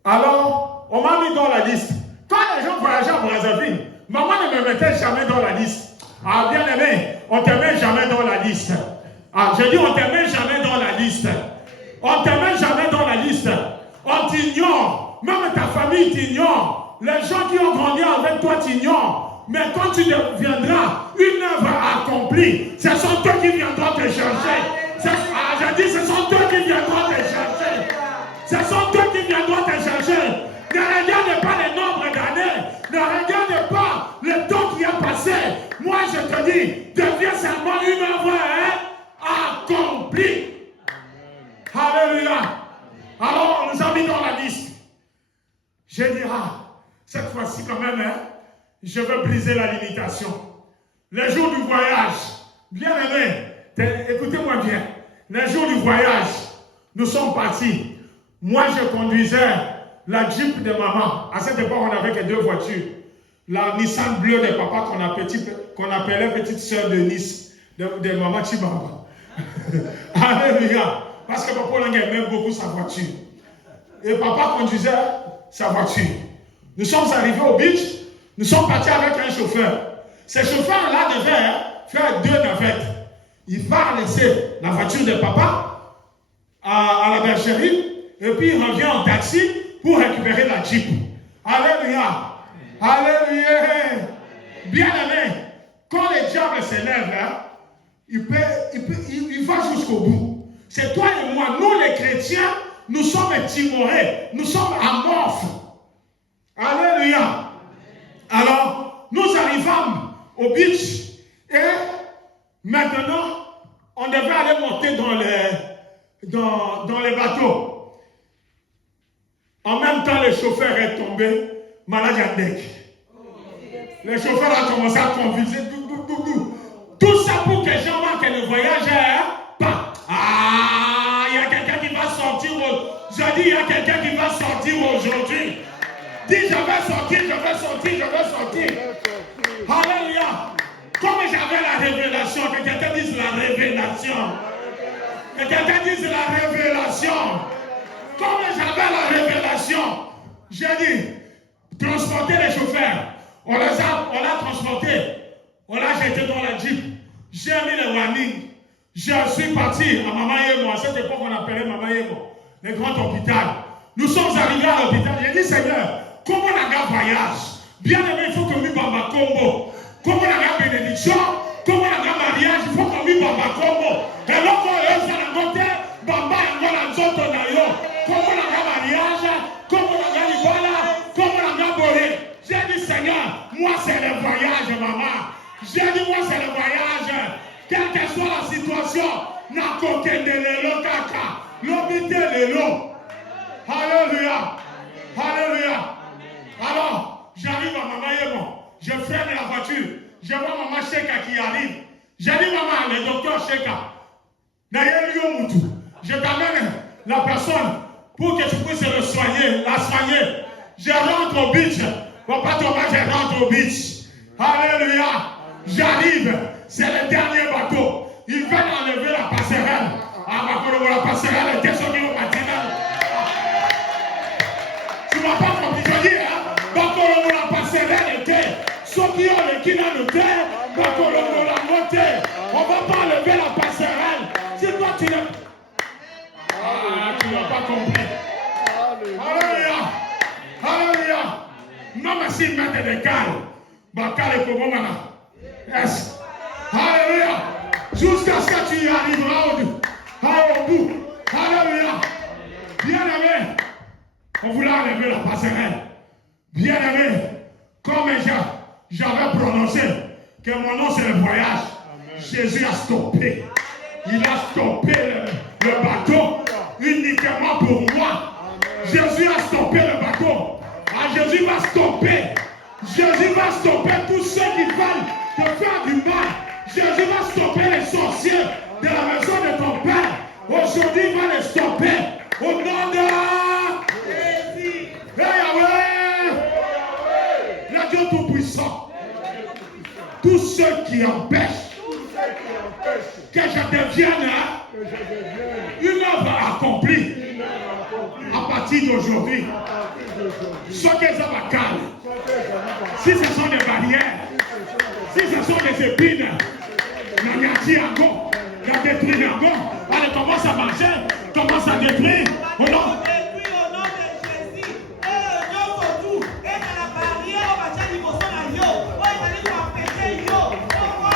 Alors, on m'a mis dans la liste. Quand les gens voyageaient à Brazzaville, maman ne me mettait jamais dans la liste. Ah, bien aimé, on ne te met jamais dans la liste. Ah, je dis, on ne te met jamais dans la liste. On ne te met jamais dans la liste. On t'ignore. Même ta famille t'ignore. Les gens qui ont grandi avec toi t'ignorent. Mais quand tu deviendras une œuvre accomplie, ce sont eux qui viendront te chercher. Je dis, ce sont eux qui viendront te chercher. Ce sont eux qui viendront te chercher. Ne regarde pas le nombre d'années. Ne regarde pas le temps qui a passé. Moi, je te dis, deviens seulement une œuvre accomplie. Alléluia. Alors, on nous a mis dans la liste. Je dis, cette fois-ci quand même, je veux briser la limitation. Le jour du voyage, bien aimé, écoutez-moi bien. Le jour du voyage, nous sommes partis. Moi, je conduisais la Jeep de maman. À cette époque, on n'avait que 2 voitures. La Nissan bleue de papa qu'on appelait petite sœur de Nice, de maman Chibamba. Alléluia. Parce que papa aimait beaucoup sa voiture. Et papa conduisait sa voiture. Nous sommes arrivés au beach. Nous sommes partis avec un chauffeur. Ce chauffeur-là devait faire 2 navettes. Il va laisser la voiture de papa à la bergerie. Et puis il revient en taxi pour récupérer la Jeep. Alléluia. Alléluia. Bien aimé, quand le diable s'élève, il va jusqu'au bout. C'est toi et moi, nous les chrétiens, nous sommes timorés, nous sommes amorphes. Alléluia. Alors, nous arrivons au beach et maintenant, on devait aller monter dans les bateaux. En même temps, le chauffeur est tombé malade à bec. Le chauffeur a commencé à convulser. Tout ça pour que les gens voient que le voyage est pas. Il y a quelqu'un qui va sortir. Je dis, il y a quelqu'un qui va sortir aujourd'hui. Dis, je vais sortir, je vais sortir, je vais sortir. Alléluia. Comme j'avais la révélation, que quelqu'un dise la révélation. Que quelqu'un dise la révélation. Comme j'avais la révélation, j'ai dit, transporter les chauffeurs. On l'a transporté. On l'a jeté dans la Jeep. J'ai mis le warning. Je suis parti à Mama Yemo. À cette époque, on appelait Mama Yemo, le grand hôpital. Nous sommes arrivés à l'hôpital. J'ai dit, Seigneur, comment on a un voyage? Bien aimé, il faut que nous dans ma combo. Comment on a une bénédiction? Comment on a un mariage? Il faut que nous dans ma combo. Et là, on est en côté, Bamba et moi, la zone de Nayo. Comment on a un mariage? Comment on a un Ibola? Comment on a un Boré? J'ai dit, Seigneur, moi, c'est le voyage, maman. J'ai dit, moi, c'est le voyage. Quelle que soit la situation, n'a qu'aucun de l'élo, caca. L'obité l'élo. Alléluia. Alléluia. Alors, j'arrive à Maman Yémon. Je freine la voiture. Je vois Maman Sheka qui arrive. J'ai dit, maman, le docteur Sheka, je t'amène la personne pour que tu puisses la soigner. Je rentre au beach. Papa Thomas, je rentre au beach. Alléluia. J'arrive. C'est le dernier bateau. Il va enlever la passerelle. La passerelle était sur le matin. Tu m'as pas compris, je dis, la passerelle était. Ceux qui ont le qui n'a le terre, la montée. On ne va pas enlever la passerelle. Si toi tu n'as tu n'as pas compris. Alléluia. Alléluia. Non, mais machine mettre des cales. Bakale comment maintenant? Yes. Alléluia. Jusqu'à ce que tu y arriveras au bout. Alléluia. Bien-aimé, on voulait enlever la passerelle. Bien-aimé, comme j'avais prononcé que mon nom c'est le voyage, Jésus a stoppé. Il a stoppé le bateau uniquement pour moi. Jésus a stoppé le bateau. Jésus va stopper. Jésus va stopper tous ceux qui veulent te faire du mal. Jésus va stopper les sorciers de la maison de ton père. Aujourd'hui, il va les stopper. Au nom de Jésus. Yahweh. Le Dieu Tout-Puissant. Tous ceux qui empêchent que je devienne une œuvre accomplie à partir d'aujourd'hui. Ce que ça va calmer. Si ce sont des barrières, si ce sont des épines, la détruire encore. Allez, commence à marcher, commence à détruire. Au nom de Jésus. Et dans la barrière, on va dire qu'il faut s'en aller. On va dire qu'il faut péter. On va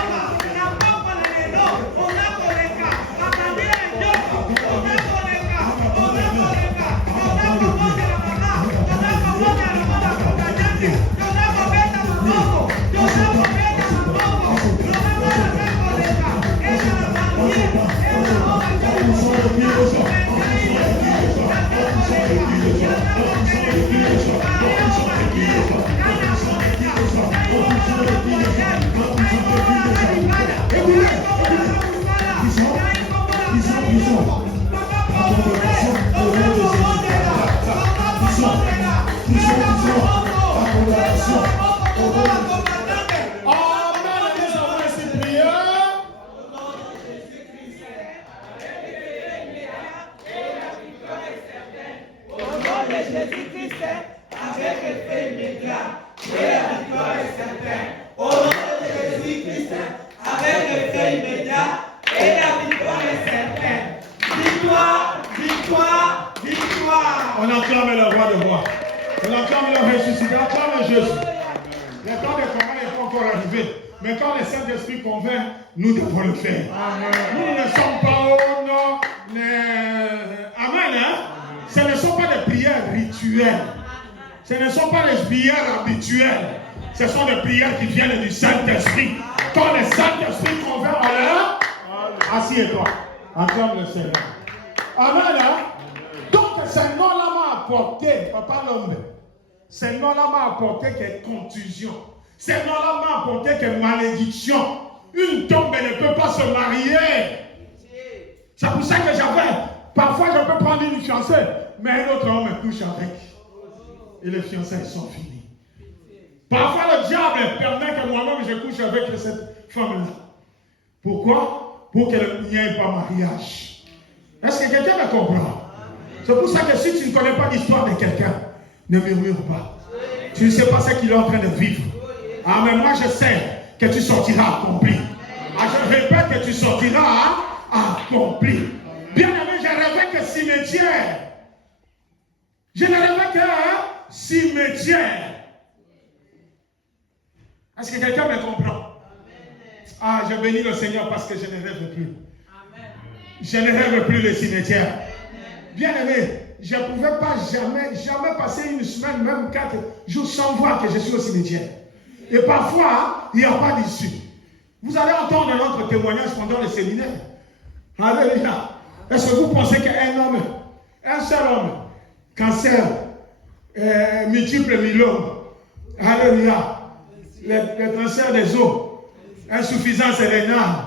la porte dans les noms. On a pour les cas. La barrière est là. On a pour les cas. On a pour les cas. On a pour les cas. On a pour les cas. On acclame le roi de rois. On acclame le ressuscité. On acclame Jésus. Le temps de combat n'est pas encore arrivé. Mais quand le Saint-Esprit convainc, nous devons le faire. Amen. Nous ne sommes pas au nom. Amen. Hein? Ce ne sont pas des prières rituelles. Ce ne sont pas des prières habituelles. Ce sont des prières qui viennent du Saint-Esprit. Quand le Saint-Esprit convainc, alors, assieds-toi. Acclame le Seigneur. Amen. Hein? Donc, ce nom-là m'a apporté, papa l'homme, ce nom-là m'a apporté que contusion. Ce nom-là m'a apporté que malédiction. Une tombe ne peut pas se marier. C'est pour ça que parfois je peux prendre une fiancée, mais un autre homme me couche avec. Et les fiançailles sont finies. Parfois le diable permet que moi-même je couche avec cette femme-là. Pourquoi? Pour qu'il n'y ait pas mariage. Est-ce que quelqu'un me comprend? C'est pour ça que si tu ne connais pas l'histoire de quelqu'un, ne murmure pas. Tu ne sais pas ce qu'il est en train de vivre. Ah, mais moi je sais que tu sortiras accompli. Ah, je répète que tu sortiras accompli. Bien aimé, je rêvais que cimetière. Je ne rêvais que cimetière. Est-ce que quelqu'un me comprend? Ah, je bénis le Seigneur parce que je ne rêve plus. Je ne rêve plus le cimetière. Bien aimé, je ne pouvais pas jamais passer une semaine, même 4 jours sans voir que je suis au cimetière. Et parfois, il n'y a pas d'issue. Vous allez entendre notre témoignage pendant le séminaire. Alléluia. Est-ce que vous pensez qu'un homme, un seul homme, cancer, multiple myélome, alléluia, le cancer des os, insuffisance rénale,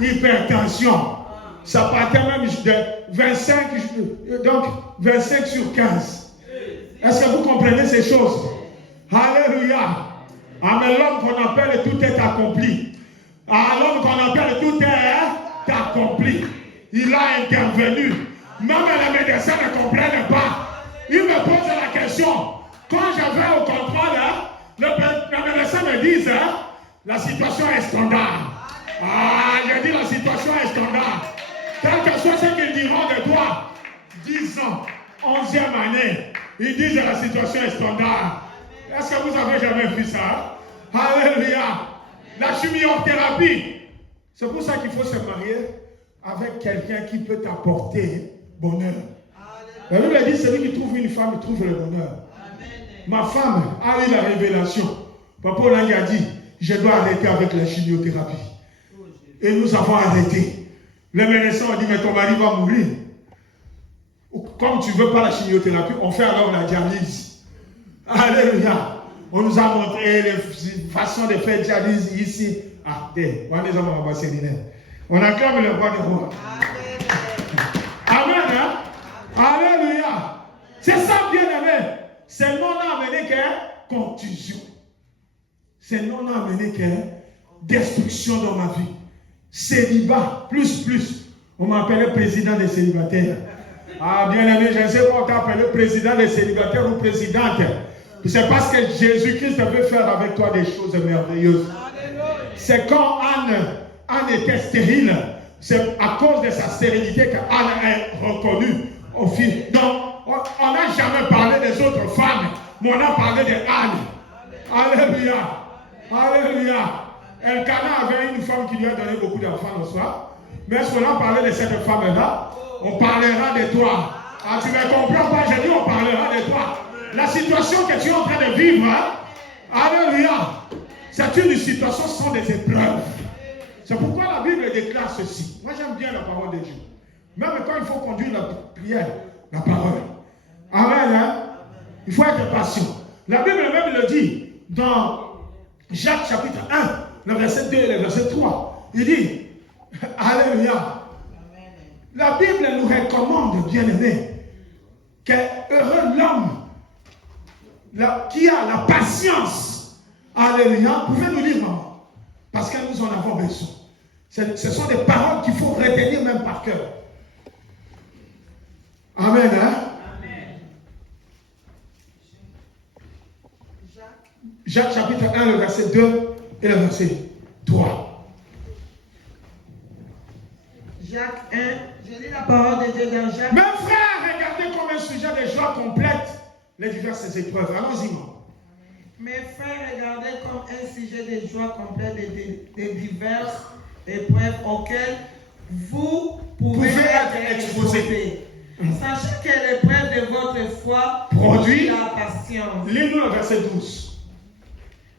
hypertension, ça partait même de 25 sur 15. Est-ce que vous comprenez ces choses? Alléluia. Ah, mais l'homme qu'on appelle tout est accompli. Ah, l'homme qu'on appelle tout est accompli. Il a intervenu. Même les médecins ne comprennent pas. Ils me posent la question. Quand je vais au contrôle, les médecins me disent la situation est standard. Ah, je dis la situation est standard. Quel que soit ce qu'ils diront de toi, 10 ans, 11e année, ils disent que la situation est standard. Est-ce que vous avez jamais vu ça. Alléluia. La chimiothérapie. C'est pour ça qu'il faut se marier avec quelqu'un qui peut t'apporter bonheur. La Bible dit, celui qui trouve une femme, il trouve le bonheur. Ma femme a eu la révélation. Papa Olangi a dit, je dois arrêter avec la chimiothérapie. Et nous avons arrêté. Les médecins ont dit, mais ton mari va mourir. Comme tu ne veux pas la chimiothérapie, on fait alors la dialyse. Alléluia. On nous a montré les façons de faire dialyse ici. Ah, on acclame le roi des rois. Amen. Hein? Alléluia. C'est ça, bien aimé. C'est non amené qu'un contusion. C'est non amené qu'un destruction dans ma vie. Célibat, plus. On m'appelait président des célibataires. Ah, bien aimé, je ne sais pas, on t'a appelé président des célibataires ou présidente. C'est parce que Jésus-Christ veut faire avec toi des choses merveilleuses. C'est quand Anne était stérile. C'est à cause de sa stérilité qu'Anne est reconnue. Donc, on n'a jamais parlé des autres femmes, mais on a parlé de Anne. Alléluia. Alléluia. Elkanah avait une femme qui lui a donné beaucoup d'enfants le soir. Mais est-ce qu'on a parlé de cette femme-là? On parlera de toi. Ah, tu ne comprends pas? J'ai dit on parlera de toi. La situation que tu es en train de vivre, hein? Alléluia. C'est une situation sans des épreuves. C'est pourquoi la Bible déclare ceci. Moi, j'aime bien la parole de Dieu. Même quand il faut conduire la prière, la parole. Amen. Hein? Il faut être patient. La Bible même le dit dans Jacques chapitre 1, le verset 2 et le verset 3. Il dit, Alléluia. La Bible nous recommande, bien aimé, que heureux l'homme qui a la patience. Alléluia. Vous pouvez nous lire, maman, parce que nous en avons besoin. Ce sont des paroles qu'il faut retenir même par cœur. Amen. Hein? Amen. Jacques chapitre 1, le verset 2 et le verset 3. Jacques 1, je lis la parole de Dieu dans Jacques. Mes frères, regardez comme un sujet de joie complète les diverses épreuves. Allons-y, maman. Mes frères, regardez comme un sujet de joie complète des diverses épreuves auxquelles vous pouvez être exposés. Sachez que l'épreuve de votre foi produit la patience. Lis-nous le verset 12.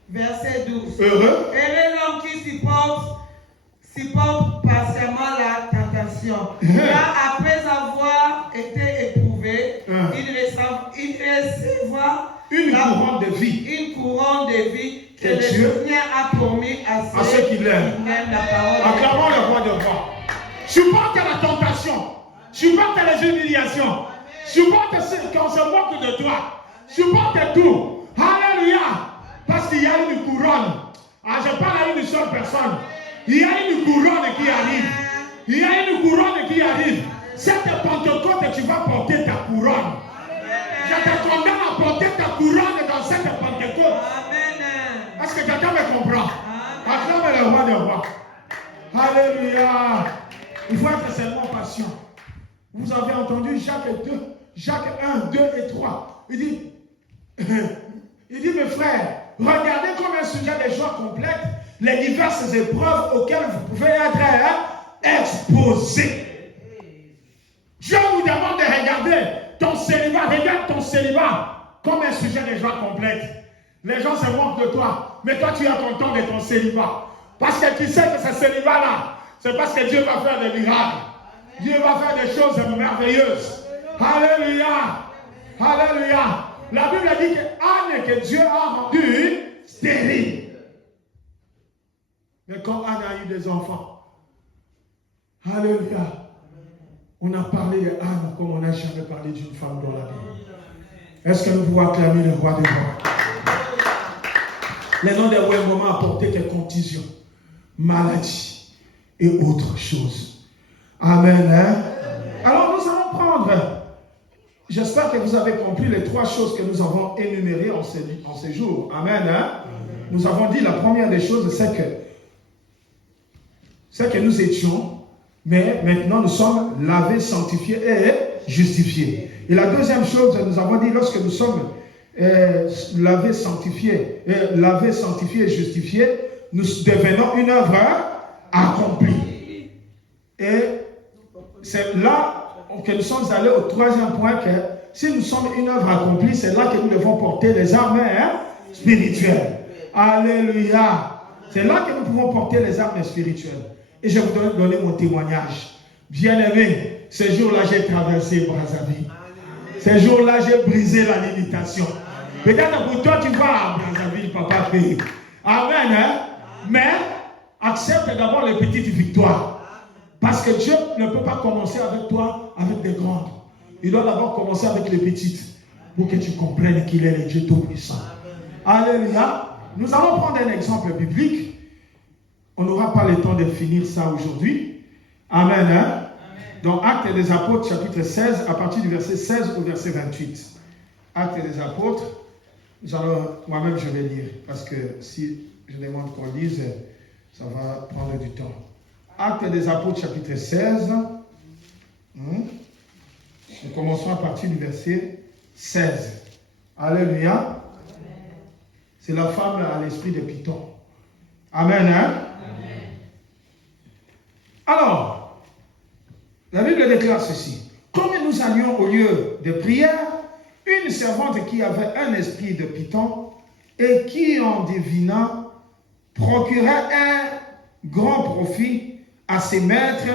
Verset 12. Heureux l'homme qui supporte patiemment la tentation. Car après avoir été éprouvé, il recevra une couronne de vie. Une couronne de vie que le Seigneur a promis à ceux qui l'aiment. Acclamons le roi de roi. Supporte la tentation. Supporte les humiliations. Supporte ceux qui se moquent de toi. Supporte tout. Alléluia. Parce qu'il y a une couronne. Ah, je parle à une seule personne. Il y a une couronne qui arrive. Il y a une couronne qui arrive. Cette Pentecôte, tu vas porter ta couronne. Je te condamne à porter ta couronne dans cette Pentecôte. Est-ce que quelqu'un me comprend? Acclame le roi des rois. Alléluia. Il faut être seulement patient. Vous avez entendu Jacques 1, 2 et 3. Il dit, mes frères, regardez comme un sujet de joie complète les diverses épreuves auxquelles vous pouvez être exposés. Dieu vous demande de regarder ton célibat. Regarde ton célibat comme un sujet de joie complète. Les gens se moquent de toi, mais toi tu es content de ton célibat. Parce que tu sais que ce célibat-là, c'est parce que Dieu va faire des miracles. Dieu va faire des choses merveilleuses. Alléluia. Alléluia. La Bible dit que Anne, que Dieu a rendue stérile. Mais quand Anne a eu des enfants, alléluia, on a parlé de Anne comme on n'a jamais parlé d'une femme dans la Bible. Est-ce que nous pouvons acclamer le roi des rois? Les noms des rois moment apporté des contusions, maladies et autres choses. Amen. Hein? Alors nous allons prendre, j'espère que vous avez compris les 3 choses que nous avons énumérées en ces jours. Amen. Hein? Nous avons dit la première des choses, c'est que nous étions, mais maintenant nous sommes lavés, sanctifiés et justifiés. Et la deuxième chose, nous avons dit, lorsque nous sommes lavé, sanctifié, justifié, nous devenons une œuvre accomplie. Et c'est là que nous sommes allés au troisième point, que si nous sommes une œuvre accomplie, c'est là que nous devons porter les armes spirituelles. Alléluia. C'est là que nous pouvons porter les armes spirituelles. Et je vais vous donner mon témoignage. Bien-aimé, ce jour-là, j'ai traversé Brazzaville. Ce jour-là, j'ai brisé la limitation. Peut-être pour toi, tu vas à Brazzaville, papa fait. Amen. Hein? Mais accepte d'abord les petites victoires. Parce que Dieu ne peut pas commencer avec toi avec des grandes. Il doit d'abord commencer avec les petites. Pour que tu comprennes qu'il est le Dieu Tout-Puissant. Alléluia. Nous allons prendre un exemple biblique. On n'aura pas le temps de finir ça aujourd'hui. Amen. Hein? Amen. Donc, Actes des Apôtres, chapitre 16, à partir du verset 16 au verset 28. Actes des Apôtres, moi-même je vais lire, parce que si je demande qu'on lise, ça va prendre du temps. Actes des Apôtres, chapitre 16. Nous commençons à partir du verset 16. Alléluia. C'est la femme à l'esprit de Python. Amen. Hein? Amen. Alors, la Bible déclare ceci. Comme nous allions au lieu de prière, une servante qui avait un esprit de Python et qui, en divinant, procurait un grand profit à ses maîtres,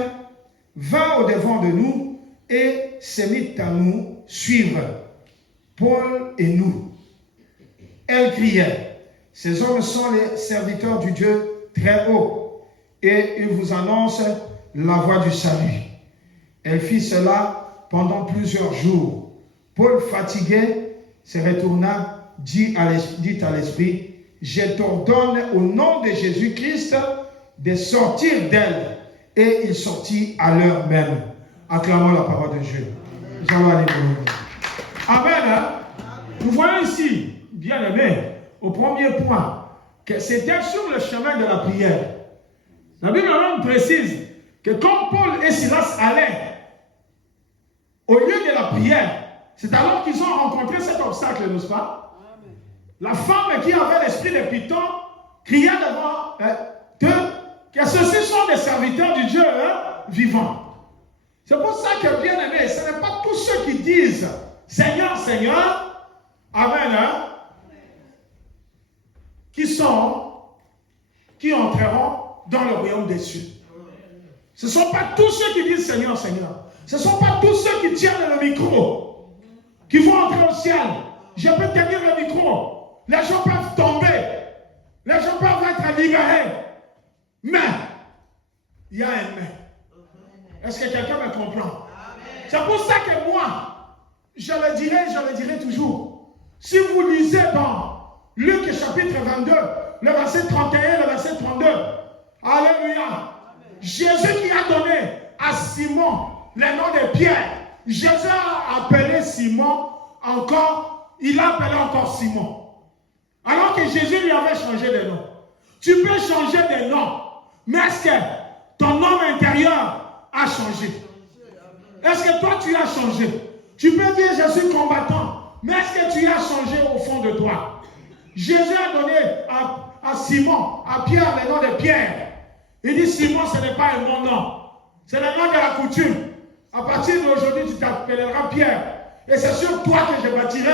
vint au-devant de nous et se mit à nous suivre, Paul et nous. Elle criait, ces hommes sont les serviteurs du Dieu très haut, et ils vous annoncent la voie du salut. Elle fit cela pendant plusieurs jours. Paul, fatigué, se retourna, dit à l'esprit, je t'ordonne au nom de Jésus-Christ de sortir d'elle. Et il sortit à l'heure même. Acclamons la parole de Dieu. Amen. Amen. Nous voyons ici, bien aimé, au premier point, que c'était sur le chemin de la prière. La Bible même précise que quand Paul et Silas allaient au lieu de la prière, c'est alors qu'ils ont rencontré cet obstacle, n'est-ce pas? La femme qui avait l'esprit de Python criait devant d'eux que ceux-ci sont des serviteurs du Dieu vivant. C'est pour ça que, bien aimé, ce n'est pas tous ceux qui disent Seigneur, Seigneur, Amen, qui entreront dans le royaume des cieux. Ce ne sont pas tous ceux qui disent Seigneur, Seigneur. Ce ne sont pas tous ceux qui tiennent le micro qui vont entrer au ciel. Je peux tenir le micro. Les gens peuvent tomber. Les gens peuvent être libérés. Mais, il y a un mais. Est-ce que quelqu'un me comprend? C'est pour ça que moi, je le dirai toujours. Si vous lisez dans Luc chapitre 22, le verset 31, le verset 32, Alléluia. Jésus qui a donné à Simon le nom de Pierre. Jésus a appelé Simon encore, il a appelé encore Simon. Alors que Jésus lui avait changé de nom. Tu peux changer de nom, mais est-ce que ton homme intérieur a changé? Est-ce que toi tu as changé? Tu peux dire je suis combattant, mais est-ce que tu as changé au fond de toi? Jésus a donné à Simon, à Pierre, le nom de Pierre. Il dit Simon, ce n'est pas un bon nom. C'est le nom de la coutume. À partir d'aujourd'hui, tu t'appelleras Pierre. Et c'est sur toi que je bâtirai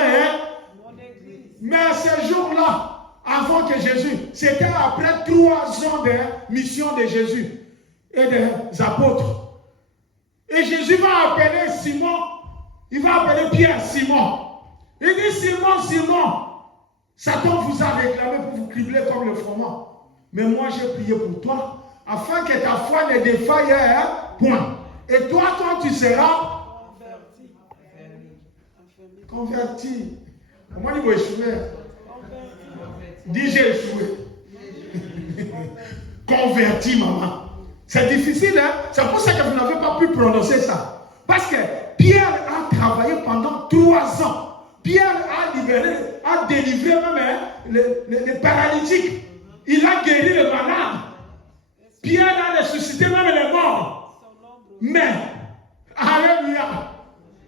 mon église. Mais ce jour-là, avant que Jésus, c'était après 3 ans de mission de Jésus et des apôtres. Et Jésus va appeler Simon, il va appeler Pierre Simon. Il dit Simon, Simon, Satan vous a réclamé pour vous cribler comme le froment. Mais moi j'ai prié pour toi, afin que ta foi ne défaille point. Et toi, quand tu seras converti, comment il va échouer? Dis j'ai échoué. Converti, maman. C'est difficile, hein? C'est pour ça que vous n'avez pas pu prononcer ça. Parce que Pierre a travaillé pendant 3 ans. Pierre a délivré même les paralytiques. Il a guéri les malades. Pierre a ressuscité même les morts. Mais, alléluia.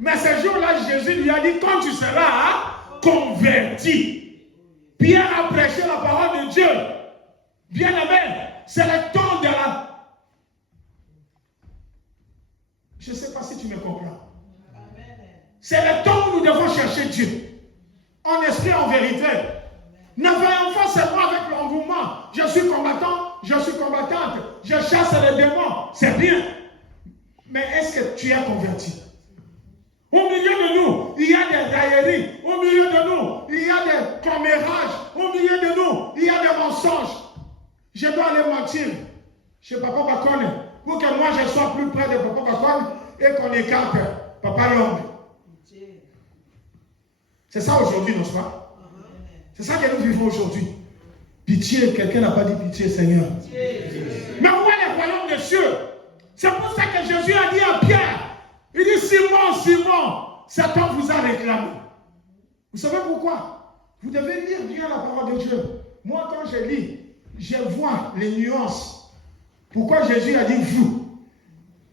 Mais ce jour-là, Jésus lui a dit, quand tu seras convertis. Pierre a prêché la parole de Dieu. Bien-aimé, c'est le temps de la... Je ne sais pas si tu me comprends. C'est le temps où nous devons chercher Dieu. En esprit, en vérité. Ne voyons pas seulement avec l'engouement. Je suis combattant, je suis combattante, je chasse les démons. C'est bien. Mais est-ce que tu es converti? Au milieu de nous, il y a des railleries. Au milieu de nous, il y a des commérages. Au milieu de nous, il y a des mensonges. Je dois aller mentir chez Papa Bakone pour que moi je sois plus près de Papa Bakone et qu'on écarte Papa Yong. C'est ça aujourd'hui, n'est-ce pas? C'est ça que nous vivons aujourd'hui. Pitié, quelqu'un n'a pas dit pitié, Seigneur. Mais où est le royaume des cieux? C'est pour ça que Jésus a dit à Pierre, il dit, Simon, Simon, Satan vous a réclamé. Vous savez pourquoi? Vous devez lire bien la parole de Dieu. Moi, quand je lis, je vois les nuances. Pourquoi Jésus a dit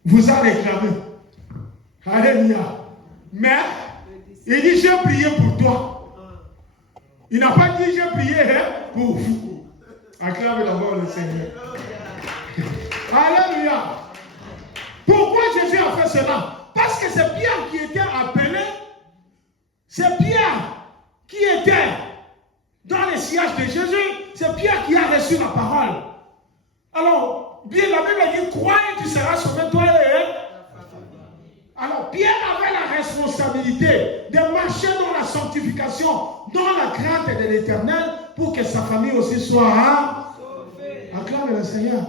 vous a réclamé. Alléluia. Mais, il dit, j'ai prié pour toi. Il n'a pas dit, j'ai prié pour vous. Acclame d'abord le Seigneur. Alléluia. Pourquoi Jésus a fait cela? Parce que c'est Pierre qui était appelé. C'est Pierre qui était dans les sièges de Jésus. C'est Pierre qui a reçu la parole. Alors, bien la Bible dit, crois et tu seras sauvé, toi et... Alors, Pierre avait la responsabilité de marcher dans la sanctification, dans la crainte de l'Éternel, pour que sa famille aussi soit sauvée. Acclame le Seigneur.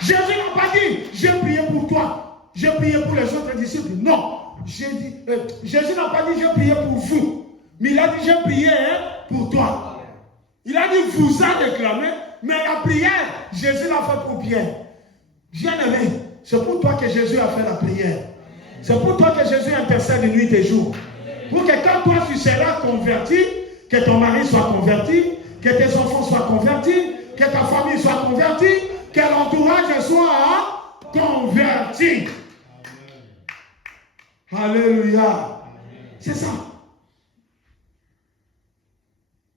Jésus n'a pas dit, j'ai prié pour toi, j'ai prié pour les autres disciples. Non. Jésus n'a pas dit, j'ai prié pour vous. Mais il a dit, j'ai prié pour toi. Il a dit, vous a déclaré, mais la prière, Jésus l'a fait pour Pierre. Bien-aimé, c'est pour toi que Jésus a fait la prière. C'est pour toi que Jésus intercède nuit et jour. Pour que quand toi tu seras converti, que ton mari soit converti, que tes enfants soient convertis, que ta famille soit convertie, que l'entourage soit converti. Alléluia. C'est ça.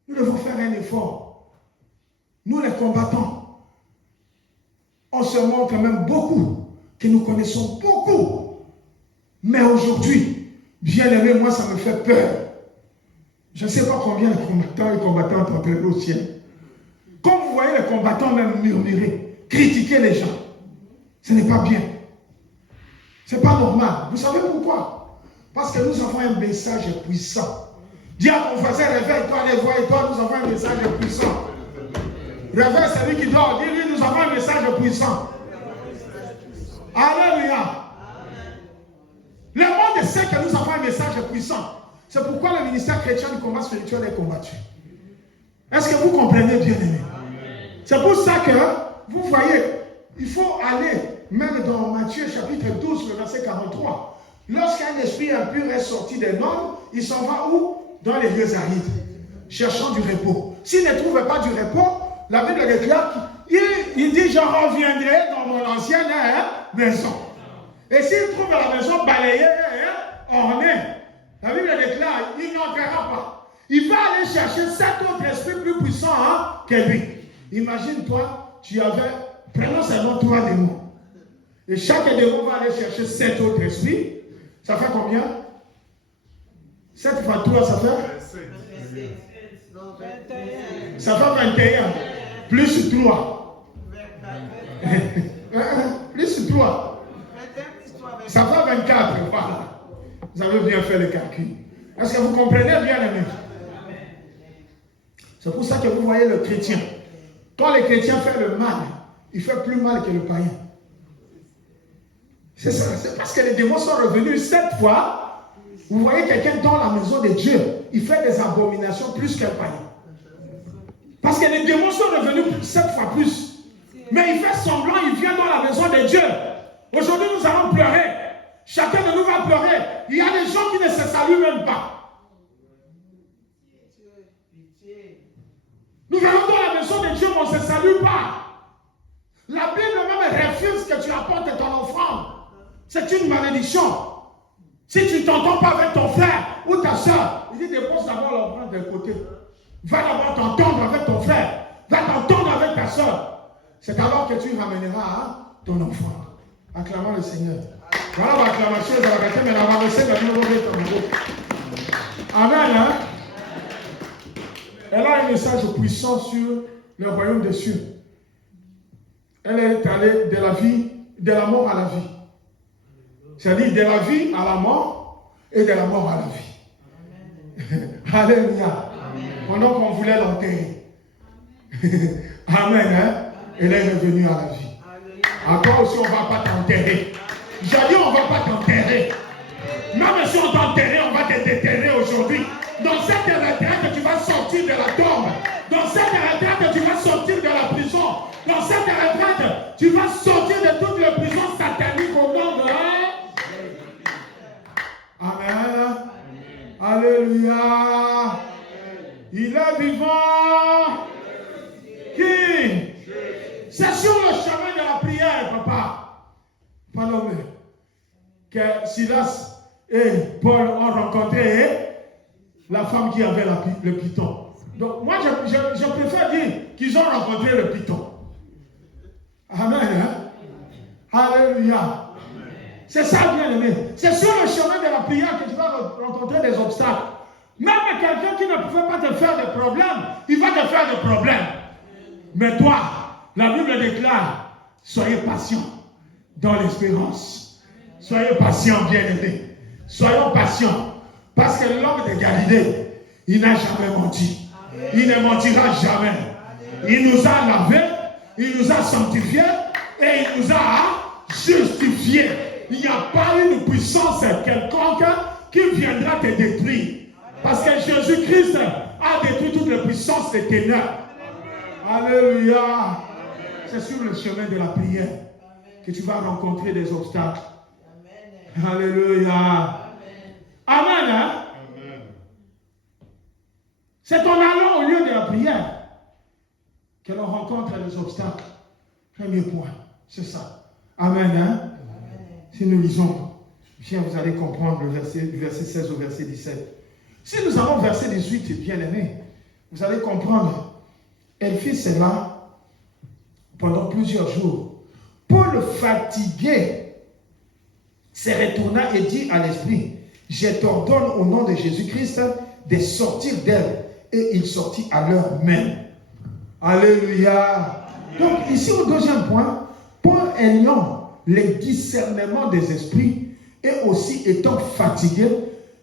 Nous devons faire un effort. Nous les combattants, on se montre quand même beaucoup, que nous connaissons beaucoup. Mais aujourd'hui, bien aimé, moi ça me fait peur. Je ne sais pas combien de combattants et combattantes ont entrés au ciel. Comme vous voyez les combattants même murmurer, critiquer les gens, ce n'est pas bien. Ce n'est pas normal. Vous savez pourquoi? Parce que nous avons un message puissant. Dis à ton voisin, réveille-toi, les voix et toi, nous avons un message puissant. Réveille celui qui dort, dis-lui, nous avons un message puissant. Alléluia. Le monde sait que nous avons un message puissant. C'est pourquoi le ministère chrétien du combat spirituel est combattu. Est-ce que vous comprenez, bien aimé? C'est pour ça que, vous voyez, il faut aller, même dans Matthieu chapitre 12, le verset 43. Lorsqu'un esprit impur est sorti d'un homme, il s'en va où? Dans les lieux arides, cherchant du repos. S'il ne trouve pas du repos, la Bible déclare, il dit, je reviendrai dans mon ancienne maison. Et s'il trouve la maison balayée, ornée, la Bible déclare, il n'entrera pas. Il va aller chercher 7 autres esprits plus puissants que lui. Imagine-toi, tu avais, prenons seulement 3 démons. Et chaque démon va aller chercher 7 autres esprits. Ça fait combien? 7 fois 3, ça fait? Ça fait 21. Plus 3. Plus 3. Ça fait 24. Voilà. Vous avez bien fait le calcul. Est-ce que vous comprenez bien, les mecs? C'est pour ça que vous voyez le chrétien. Quand le chrétien fait le mal, il fait plus mal que le païen. C'est ça. C'est parce que les démons sont revenus 7 fois. Vous voyez quelqu'un dans la maison de Dieu, il fait des abominations plus qu'un païen. Parce que les démons sont revenus 7 fois plus. Mais il fait semblant, il vient dans la maison de Dieu. Aujourd'hui, nous allons pleurer. Chacun de nous va pleurer. Il y a des gens qui ne se saluent même pas. Nous allons dans la maison de Dieu, mais on ne se salue pas. La Bible même refuse que tu apportes ton offrande. C'est une malédiction. Si tu ne t'entends pas avec ton frère ou ta soeur. Il dit, dépose d'abord l'offrande d'un côté. Va d'abord t'entendre avec ton frère. Va t'entendre avec ta soeur. C'est alors que tu ramèneras ton offrande. Acclamons le Seigneur. Voilà l'acclamation de la vérité, mais la vérité, c'est la Amen. Hein? Elle a un message puissant sur le royaume des cieux. Elle est allée de la vie, de la mort à la vie. C'est-à-dire de la vie à la mort et de la mort à la vie. Alléluia. Pendant qu'on voulait l'enterrer. Amen. Hein? Elle est revenue à la vie. À toi aussi, on ne va pas t'enterrer. J'ai dit, on ne va pas t'enterrer. Même si on t'enterre, on va te déterrer aujourd'hui. Dans cette retraite, tu vas sortir de la tombe. Dans cette retraite, tu vas sortir de la prison. Dans cette retraite, tu vas sortir de toutes les prisons sataniques au nom de Amen. Alléluia. Il est vivant. Qui? C'est sur le chemin de la prière, papa. Pardon, que Silas et Paul ont rencontré la femme qui avait le python. Donc, moi, je préfère dire qu'ils ont rencontré le python. Amen. Hein? Alléluia. C'est ça, bien aimé. C'est sur le chemin de la prière que tu vas rencontrer des obstacles. Même quelqu'un qui ne pouvait pas te faire de problème, il va te faire des problèmes. Mais toi, la Bible déclare, soyez patients dans l'espérance. Soyez patients, bien-aimés. Soyons patients. Parce que l'homme de Galilée, il n'a jamais menti. Il ne mentira jamais. Il nous a lavés, il nous a sanctifiés et il nous a justifiés. Il n'y a pas une puissance quelconque qui viendra te détruire. Parce que Jésus-Christ a détruit toutes les puissances des ténèbres. Alléluia. C'est sur le chemin de la prière que tu vas rencontrer des obstacles. Alléluia. Amen. Hein? Amen. C'est en allant au lieu de la prière que l'on rencontre les obstacles. Premier point, c'est ça. Amen. Hein? Amen. Si nous lisons, bien vous allez comprendre le verset, du verset 16 au verset 17. Si nous avons verset 18, bien aimé, vous allez comprendre. Elle fit cela pendant plusieurs jours. Paul, fatigué, se retourna et dit à l'esprit, je t'ordonne au nom de Jésus-Christ de sortir d'elle. Et il sortit à l'heure même. Alléluia. Donc ici au deuxième point, Paul ayant le discernement des esprits et aussi étant fatigué.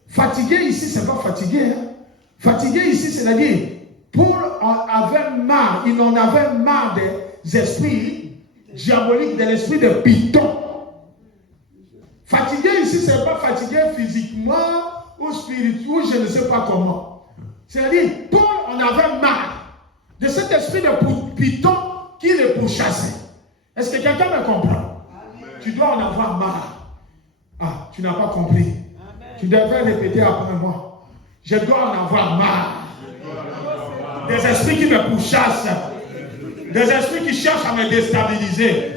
Fatigué ici, c'est pas fatigué. Hein? Fatigué ici, c'est-à-dire, Paul en avait marre, il en avait marre des esprits diaboliques, de l'esprit de Python. Fatigué ici, ce n'est pas fatigué physiquement ou spirituellement, je ne sais pas comment. C'est-à-dire, Paul en avait marre de cet esprit de Python qui le pourchassait. Est-ce que quelqu'un me comprend? Amen. Tu dois en avoir marre. Ah, tu n'as pas compris. Amen. Tu devrais répéter après moi. Je dois en avoir marre. Des esprits qui me pourchassent. Des esprits qui cherchent à me déstabiliser.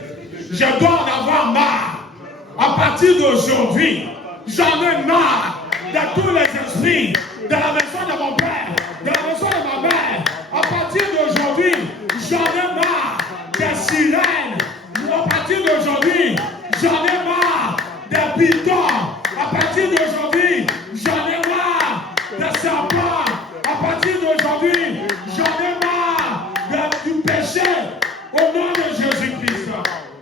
Je dois en avoir marre. À partir d'aujourd'hui, j'en ai marre de tous les esprits de la maison de mon père, de la maison de ma mère. À partir d'aujourd'hui, j'en ai marre des sirènes. À partir d'aujourd'hui, j'en ai marre des pythons. À partir d'aujourd'hui, j'en ai marre des serpents. À partir d'aujourd'hui, j'en ai marre du péché. Au nom de Jésus-Christ,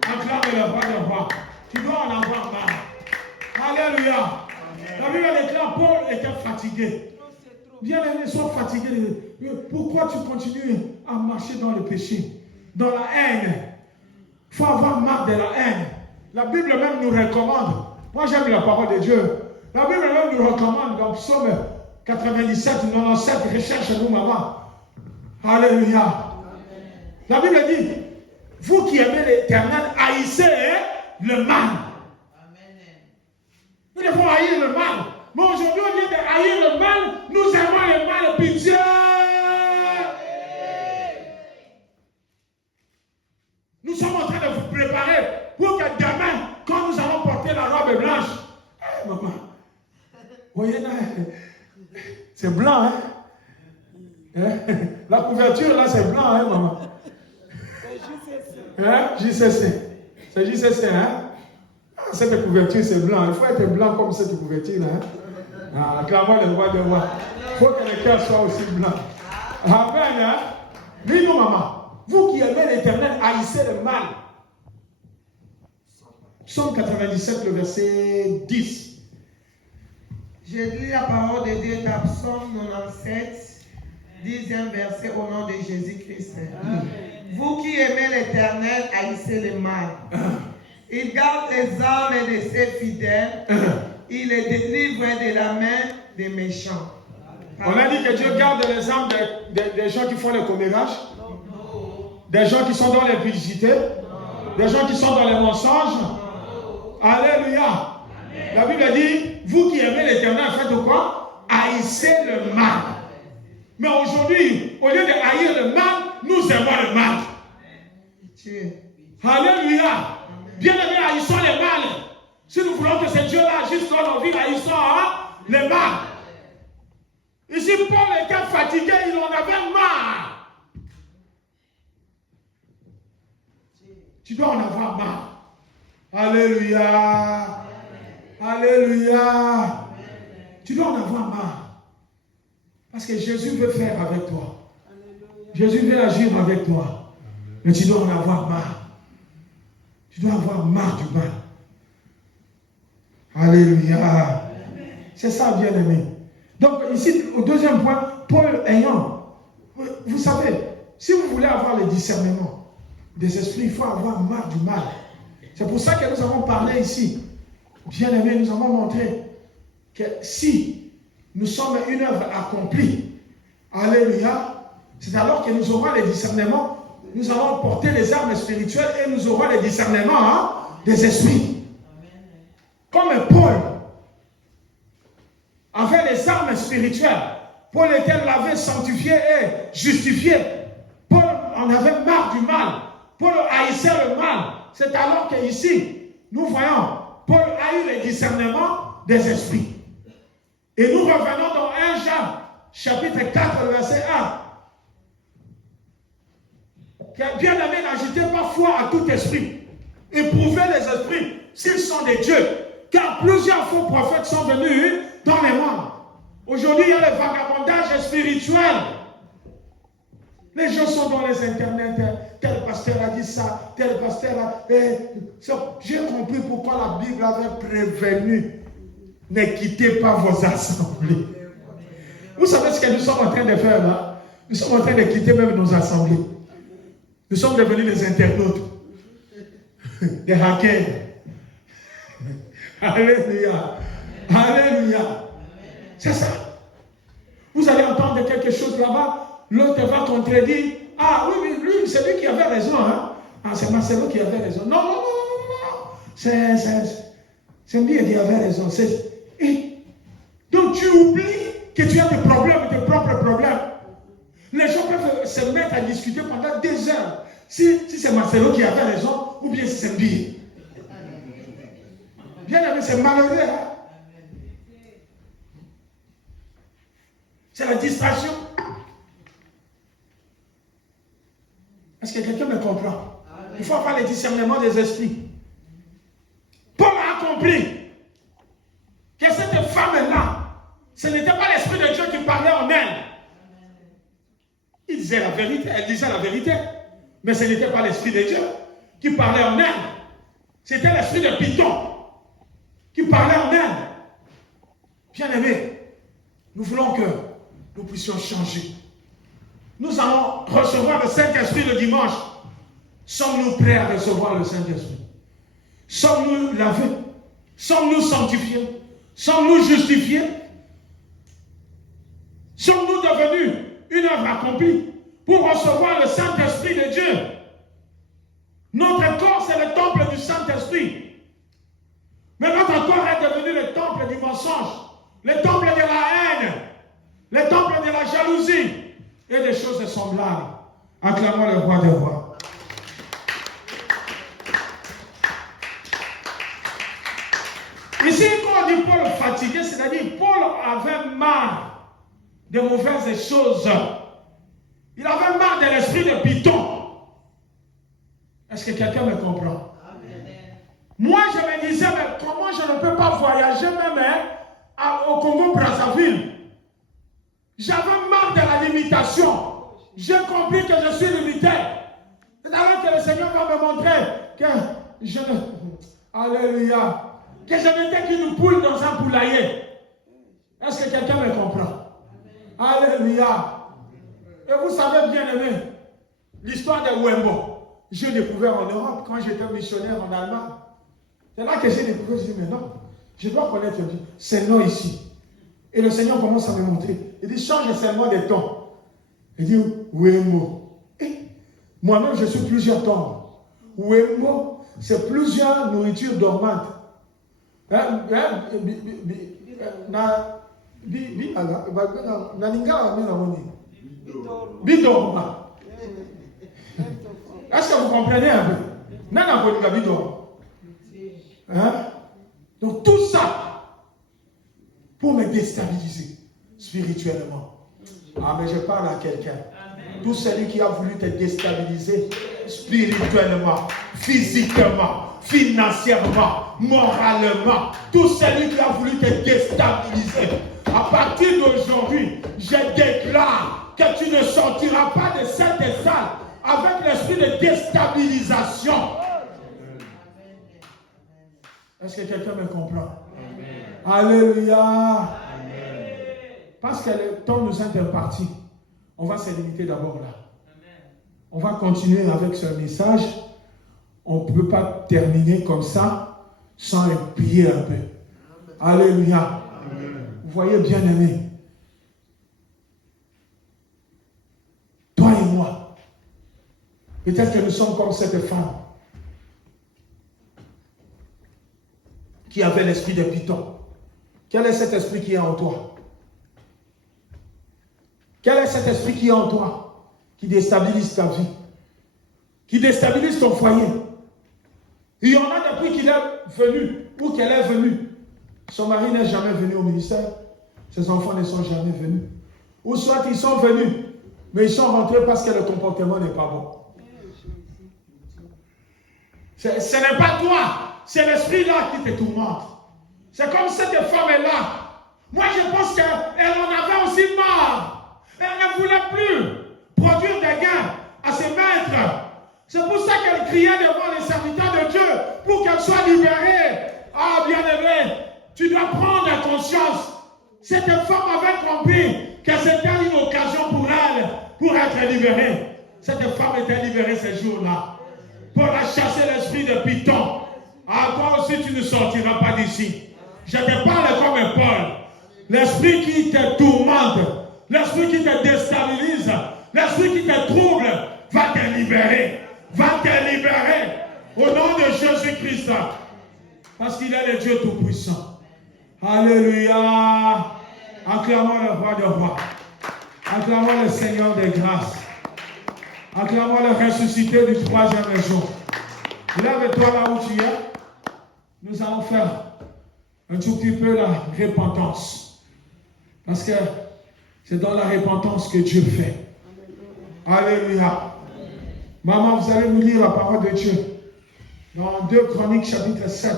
acclame le roi des rois. Tu dois en avoir marre. Alléluia. La Bible déclare Paul était fatigué. Bien aimé, sois fatigué. Pourquoi tu continues à marcher dans le péché, dans la haine? Il faut avoir marre de la haine. La Bible même nous recommande. Moi j'aime la parole de Dieu. La Bible même nous recommande dans Psaume 97, 97, recherche-nous maman. Alléluia. La Bible dit, vous qui aimez l'Éternel, haïssez le mal. Nous devons haïr le mal. Mais aujourd'hui, au lieu de haïr le mal, nous aimons le mal. Pitié. Nous sommes en train de vous préparer pour que demain, quand nous allons porter la robe blanche, maman, voyez là, C'est blanc, hein? La couverture, là, c'est blanc, hein, maman? Hein? JCC. C'est JCC, hein? Cette couverture, c'est blanc. Il faut être blanc comme cette couverture, hein? Acclamons le roi des rois. Il faut que le cœur soit aussi blanc. Amen, hein? Dis-nous, maman. Vous qui aimez l'Éternel, haïssez le mal. Psaume 97, le verset 10. Je lis la parole de Dieu dans Psaume 97, 10e verset au nom de Jésus-Christ. Vous qui aimez l'Éternel, haïssez le mal. Il garde les âmes de ses fidèles. Il les délivre de la main des méchants. On a dit que Dieu garde les âmes des gens qui font le commérages, des gens qui sont dans l'impudicité, des gens qui sont dans les mensonges. Alléluia. La Bible dit, vous qui aimez l'Éternel, faites quoi? Haïssez le mal. Mais aujourd'hui, au lieu de haïr le mal, nous aimons le mal. Alléluia. Bien-aimés, haïssons le mal. Si nous voulons que ce Dieu-là agisse dans nos vies, haïssons le mal. Ici, Paul était fatigué, il en avait marre. Tu dois en avoir marre. Alléluia. Alléluia. Tu dois en avoir marre. Parce que Jésus veut faire avec toi. Jésus veut agir avec toi. Mais tu dois en avoir marre. Tu dois avoir marre du mal. Alléluia. C'est ça, bien-aimé. Donc, ici, au deuxième point, Paul ayant, vous savez, si vous voulez avoir le discernement des esprits, il faut avoir marre du mal. C'est pour ça que nous avons parlé ici. Bien-aimé, nous avons montré que si nous sommes une œuvre accomplie, alléluia, c'est alors que nous aurons le discernement, nous allons porter les armes spirituelles et nous aurons le discernement des esprits. Comme Paul avait les armes spirituelles, Paul était lavé, sanctifié et justifié. Paul en avait marre du mal. Paul haïssait le mal. C'est alors qu'ici, nous voyons, Paul a eu le discernement des esprits. Et nous revenons dans 1 Jean, chapitre 4, verset 1. Bien-aimé, n'ajoutez pas foi à tout esprit. Éprouvez les esprits s'ils sont des dieux. Car plusieurs faux prophètes sont venus dans les mondes. Aujourd'hui, il y a le vagabondage spirituel. Les gens sont dans les internets. Tel pasteur a dit ça, tel pasteur a... J'ai compris pourquoi la Bible avait prévenu. Ne quittez pas vos assemblées. Vous savez ce que nous sommes en train de faire là? Nous sommes en train de quitter même nos assemblées. Nous sommes devenus des internautes. Des hackers. Alléluia. Alléluia. C'est ça. Vous allez entendre quelque chose là-bas, l'autre va contredire. Ah oui, lui, c'est lui qui avait raison. Hein? Ah, c'est Marcelo qui avait raison. Non, non, non, non, non. C'est lui qui avait raison. Donc tu oublies que tu as tes problèmes, tes propres problèmes. Les gens peuvent se mettre à discuter pendant des heures. Si c'est Marcelo qui avait raison, ou bien si c'est lui. Bien aimé, c'est malheureux. Hein? C'est la distraction. Est-ce que quelqu'un me comprend? Il faut avoir le discernement des esprits. Paul a compris que cette femme-là, ce n'était pas l'Esprit de Dieu qui parlait en elle. Il disait la vérité, elle disait la vérité. Mais ce n'était pas l'Esprit de Dieu qui parlait en elle. C'était l'Esprit de Python qui parlait en elle. Bien aimé, nous voulons que nous puissions changer. Nous allons recevoir le Saint-Esprit le dimanche. Sommes-nous prêts à recevoir le Saint-Esprit? Sommes-nous lavés? Sommes-nous sanctifiés? Sommes-nous justifiés? Sommes-nous devenus une œuvre accomplie pour recevoir le Saint-Esprit de Dieu? Notre corps, c'est le temple du Saint-Esprit. Mais notre corps est devenu le temple du mensonge, le temple de la haine, le temple de la jalousie et des choses semblables. Acclamons le roi des rois. Ici, quand on dit Paul fatigué, c'est-à-dire Paul avait marre de mauvaises choses. Il avait marre de l'esprit de Python. Est-ce que quelqu'un me comprend? Moi, je me disais, mais comment je ne peux pas voyager même au Congo-Brazzaville? J'avais marre de la limitation. J'ai compris que je suis limité. C'est alors que le Seigneur va me montrer que je ne... Alléluia. Que je n'étais qu'une poule dans un poulailler. Est-ce que quelqu'un me comprend? Alléluia. Et vous savez bien aimé, l'histoire de Wembo. J'ai découvert en Europe quand j'étais missionnaire en Allemagne. C'est là que j'ai découvert, je dis, mais non, je dois connaître ce nom ici. Et le Seigneur commence à me montrer. Il dit, change seulement des tons. Il dit, Wembo. Moi-même, je suis plusieurs tons. Wembo, c'est plusieurs nourritures dormantes. Bidorma. Est-ce que vous comprenez un peu? Hein? Donc tout ça pour me déstabiliser spirituellement. Ah, mais je parle à quelqu'un. Tout celui qui a voulu te déstabiliser spirituellement, physiquement, financièrement, moralement, tout celui qui a voulu te déstabiliser, à partir d'aujourd'hui, je déclare que tu ne sortiras pas de cette salle avec l'esprit de déstabilisation. Est-ce que quelqu'un me comprend? Amen. Alléluia. Amen. Parce que le temps nous est imparti, on va se limiter d'abord là. Amen. On va continuer avec ce message. On ne peut pas terminer comme ça sans le prier un peu. Alléluia. Amen. Vous voyez, bien aimé, toi et moi, peut-être que nous sommes comme cette femme qui avait l'esprit de Python. Quel est cet esprit qui est en toi? Quel est cet esprit qui est en toi? Qui déstabilise ta vie, qui déstabilise ton foyer. Il y en a depuis qu'il est venu ou qu'elle est venue. Son mari n'est jamais venu au ministère. Ses enfants ne sont jamais venus. Ou soit ils sont venus, mais ils sont rentrés parce que le comportement n'est pas bon. Ce n'est pas toi, c'est l'esprit-là qui te tourmente. C'est comme cette femme-là. Moi, je pense qu'elle en avait aussi marre. Elle ne voulait plus produire des gains à ses maîtres. C'est pour ça qu'elle criait devant les serviteurs de Dieu pour qu'elle soit libérée. Ah, bien-aimé, tu dois prendre conscience. Cette femme avait compris que c'était une occasion pour elle pour être libérée. Cette femme était libérée ces jours-là pour la chasser l'esprit de Python. Ah, toi aussi, tu ne sortiras pas d'ici. Je te parle comme Paul. L'esprit qui te tourmente, l'esprit qui te déstabilise, l'esprit qui te trouble, va te libérer. Va te libérer au nom de Jésus-Christ. Parce qu'il est le Dieu Tout-Puissant. Alléluia. Acclamons le roi de rois. Acclamons le Seigneur des grâces. Acclamons le ressuscité du troisième jour. Lève-toi là où tu es. Nous allons faire un tout petit peu la repentance. Parce que c'est dans la repentance que Dieu fait. Alléluia. Maman, vous allez nous lire la parole de Dieu. Dans 2 Chroniques chapitre 7,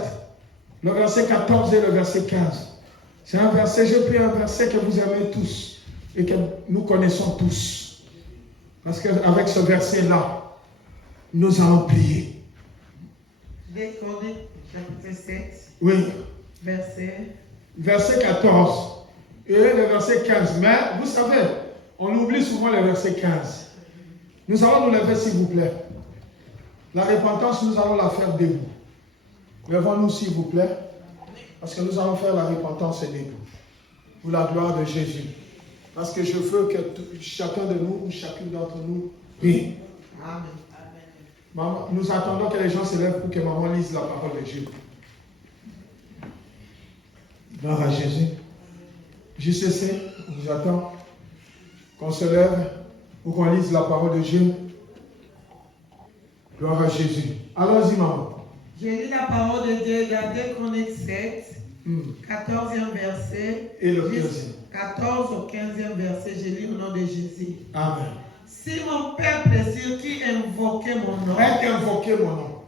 le verset 14 et le verset 15. C'est un verset, j'ai pris un verset que vous aimez tous et que nous connaissons tous. Parce qu'avec ce verset-là, nous allons prier. 2 Chroniques chapitre 7. Oui. Verset 14 et le verset 15. Mais vous savez, on oublie souvent le verset 15. Nous allons nous lever s'il vous plaît. La repentance, nous allons la faire debout. Levons-nous s'il vous plaît. Parce que nous allons faire la repentance debout. Pour la gloire de Jésus. Parce que je veux que chacun de nous ou chacune d'entre nous prie. Amen. Maman, nous attendons que les gens se lèvent pour que maman lise la parole de Dieu. Gloire à Jésus. JCC, on vous attend qu'on se lève pour qu'on lise la parole de Dieu. Gloire à Jésus. Allons-y, maman. Je lis la parole de Dieu dans 2 Chroniques 7, 14e verset. Et le 15e. 14 au 15e verset, je lis au nom de Jésus. Amen. Si mon peuple sur qui invoquait mon nom, Invoquez mon nom.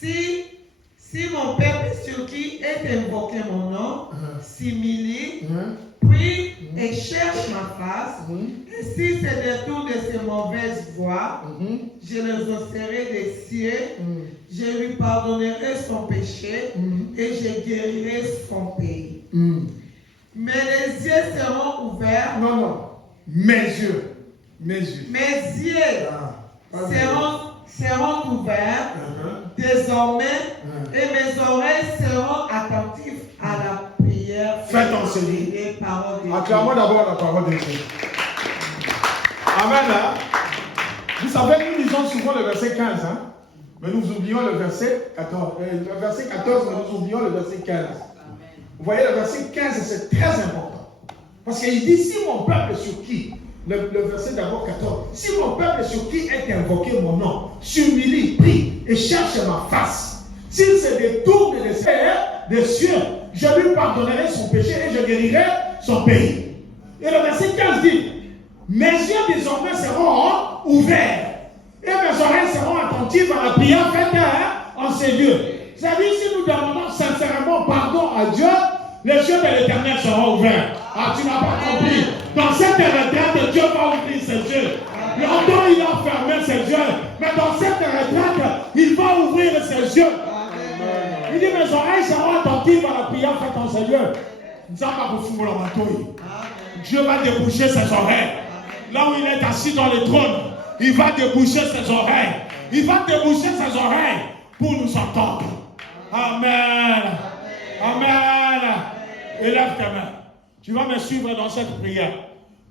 si mon peuple sur qui est invoqué mon nom, s'humilie, prie et cherche ma face, et si se détourne de ses mauvaises voies, je les exaucerai des cieux, je lui pardonnerai son péché et je guérirai son pays. Mais les yeux seront ouverts. Non, non. Mes yeux. Mes yeux seront ouverts désormais et mes oreilles seront attentives à la prière. Faites enseigner. Les paroles de Dieu. Acclamons d'abord la parole de Dieu. Amen. Hein? Vous savez, nous lisons souvent le verset 15, hein? Mais nous oublions le verset 14. Le verset 14, mais nous oublions le verset 15. Vous voyez, le verset 15, c'est très important. Parce qu'il dit, si mon peuple sur qui, le verset d'abord 14, si mon peuple sur qui est invoqué mon nom, s'humilie, prie et cherche ma face, s'il se détourne des cieux, je lui pardonnerai son péché et je guérirai son pays. Et le verset 15 dit, mes yeux désormais seront ouverts et mes oreilles seront attentives à la prière faite en ces lieux. C'est-à-dire, si nous demandons sincèrement pardon à Dieu, les yeux de l'Éternel seront ouverts. Ah, tu n'as pas compris. Dans cette retraite, Dieu va ouvrir ses yeux. Longtemps, il a fermé ses yeux. Mais dans cette retraite, il va ouvrir ses yeux. Il dit, mes oreilles seront attentives à la prière faite en ces lieux. Dieu va déboucher ses oreilles. Là où il est assis dans le trône, il va déboucher ses oreilles. Il va déboucher ses oreilles pour nous entendre. Amen. Amen. Élève tes mains. Tu vas me suivre dans cette prière.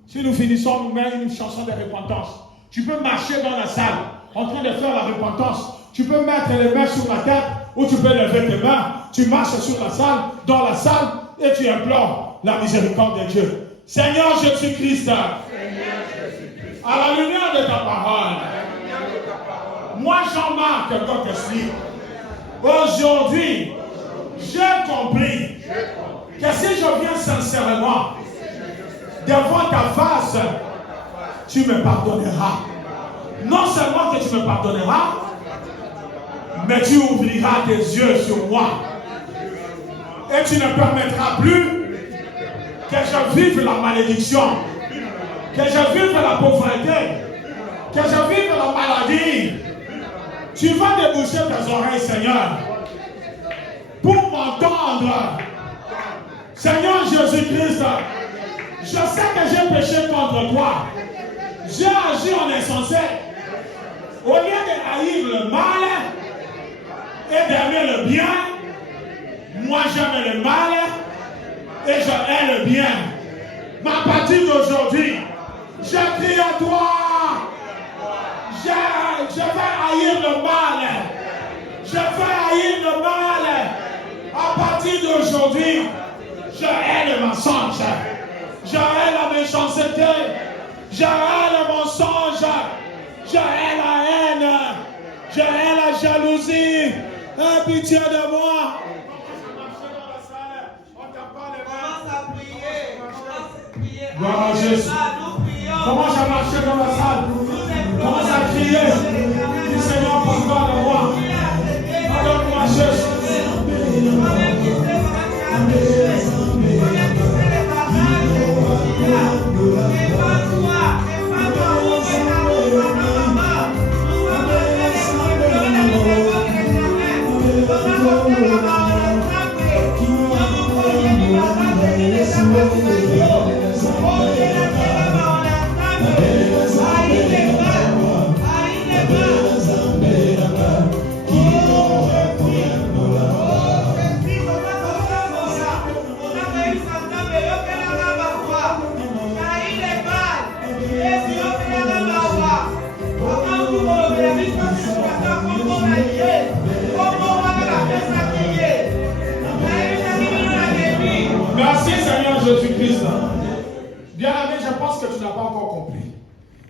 Si nous finissons, nous mettons une chanson de repentance. Tu peux marcher dans la salle en train de faire la repentance. Tu peux mettre les mains sur la tête ou tu peux lever tes mains. Tu marches sur la salle, dans la salle et tu implores la miséricorde de Dieu. Seigneur Jésus-Christ, à la lumière de ta parole, moi Jean-Marc, quand t'explique, aujourd'hui, j'ai compris que si je viens sincèrement devant ta face, tu me pardonneras. Non seulement que tu me pardonneras, mais tu ouvriras tes yeux sur moi. Et tu ne permettras plus que je vive la malédiction, que je vive la pauvreté, que je vive la maladie. Tu vas déboucher tes oreilles, Seigneur, pour m'entendre. Seigneur Jésus-Christ, je sais que j'ai péché contre toi. J'ai agi en insensé. Au lieu de haïr le mal et d'aimer le bien, moi j'aime le mal et je hais le bien. Mais à partir d'aujourd'hui, je crie à toi. Je vais haïr le mal. Je vais haïr le mal. À partir d'aujourd'hui, je hais le mensonge. Je hais la méchanceté. Je hais le mensonge. Je hais la haine. Je hais la jalousie. Aie pitié de moi. Commence à prier. Gloire à Jésus. Commence à marcher dans la salle. Commence à crier. Dis Seigneur, pardonne-moi. Pardonne-moi, Jésus. Merci Seigneur Jésus-Christ. Bien-aimé, je pense que tu n'as pas encore compris.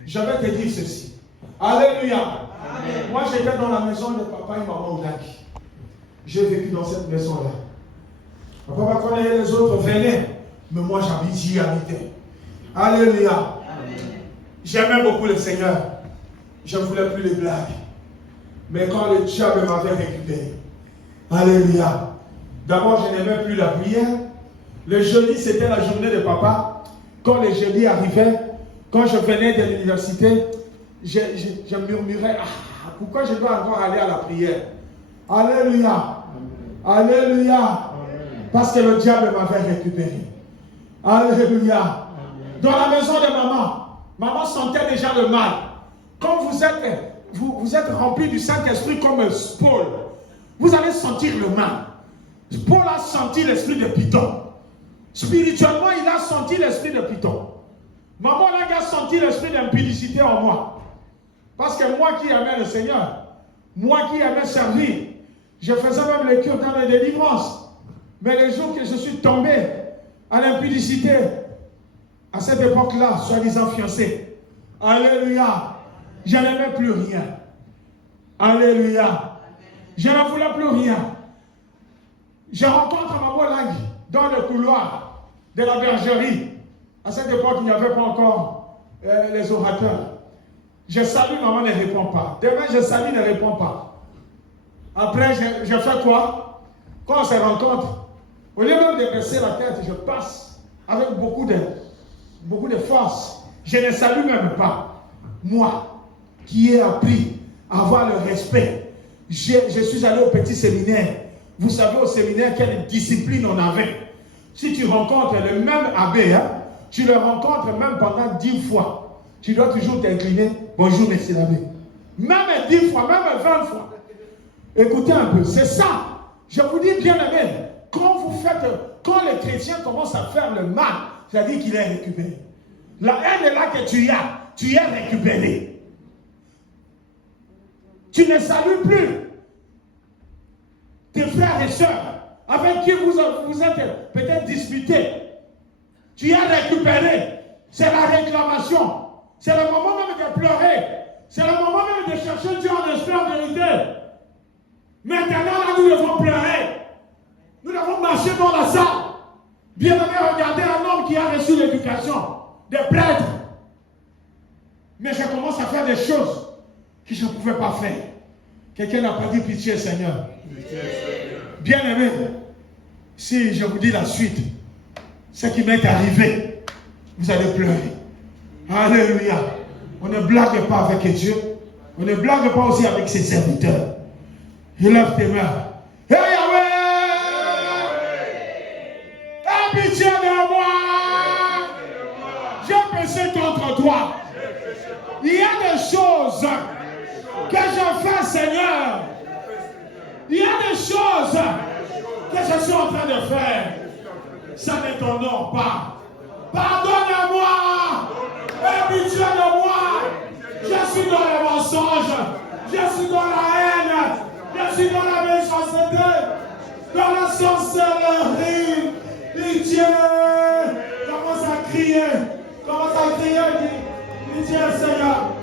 Je vais te dire ceci. Alléluia. Amen. Moi j'étais dans la maison de papa et maman Oudaki. J'ai vécu dans cette maison-là. Papa, quand les autres venaient Mais moi, j'y habitais. Alléluia. J'aimais beaucoup le Seigneur. Je ne voulais plus les blagues. Mais quand le diable m'avait récupéré, alléluia. D'abord, je n'aimais plus la prière. Le jeudi, c'était la journée de papa. Quand le jeudi arrivait, quand je venais de l'université, je murmurais, pourquoi je dois encore aller à la prière? Alléluia. Alléluia. Parce que le diable m'avait récupéré. Alléluia. Dans la maison de maman sentait déjà le mal. Quand vous êtes rempli du Saint-Esprit comme Paul, vous allez sentir le mal. Paul a senti l'esprit de Python. Spirituellement, il a senti l'esprit de Python. Maman a senti l'esprit d'impudicité en moi. Parce que moi qui aimais le Seigneur, moi qui aimais servir, je faisais même les cures dans les délivrances. Mais le jour que je suis tombé à l'impudicité, à cette époque-là, soi-disant fiancé, alléluia, je n'aimais plus rien. Alléluia. Je ne voulais plus rien. Je rencontre Maman Lang dans le couloir de la bergerie. À cette époque, il n'y avait pas encore les orateurs. Je salue, maman ne répond pas. Demain, je salue, ne répond pas. Après, je fais quoi? Quand on se rencontre, au lieu même de baisser la tête, je passe avec beaucoup de force. Je ne salue même pas. Moi, qui ai appris à avoir le respect, je suis allé au petit séminaire. Vous savez au séminaire quelle discipline on avait. Si tu rencontres le même abbé, tu le rencontres même pendant 10 fois. Tu dois toujours t'incliner. Bonjour, merci l'abbé. Même 10 fois, même 20 fois. Écoutez un peu, c'est ça. Je vous dis bien aimé, quand les chrétiens commencent à faire le mal, c'est-à-dire qu'il est récupéré. La haine est là que tu es récupéré. Tu ne salues plus tes frères et sœurs avec qui vous êtes peut-être disputés. Tu es récupéré. C'est la réclamation. C'est le moment même de pleurer. C'est le moment même de chercher Dieu en esprit en vérité. Maintenant, là, nous devons pleurer. Nous devons marcher dans la salle. Bien aimé, regardez un homme qui a reçu l'éducation des prêtres. Mais je commence à faire des choses que je ne pouvais pas faire. Quelqu'un n'a pas dit pitié, Seigneur. Bien aimé, si je vous dis la suite, ce qui m'est arrivé, vous allez pleurer. Alléluia. On ne blague pas avec Dieu. On ne blague pas aussi avec ses serviteurs. Élève tes mains. Hey Yahweh! Aie pitié de moi! J'ai péché contre toi. Il y a des choses que je fais, Seigneur. Il y a des choses que je suis en train de faire. Ça ne t'honore pas. Pardonne-moi. Aie pitié de moi. Je suis dans le mensonge. Je suis dans la haine. Je suis dans la méchanceté. Dans la sorcellerie. Pitié. Commence à crier. Commence à crier. Pitié, Seigneur.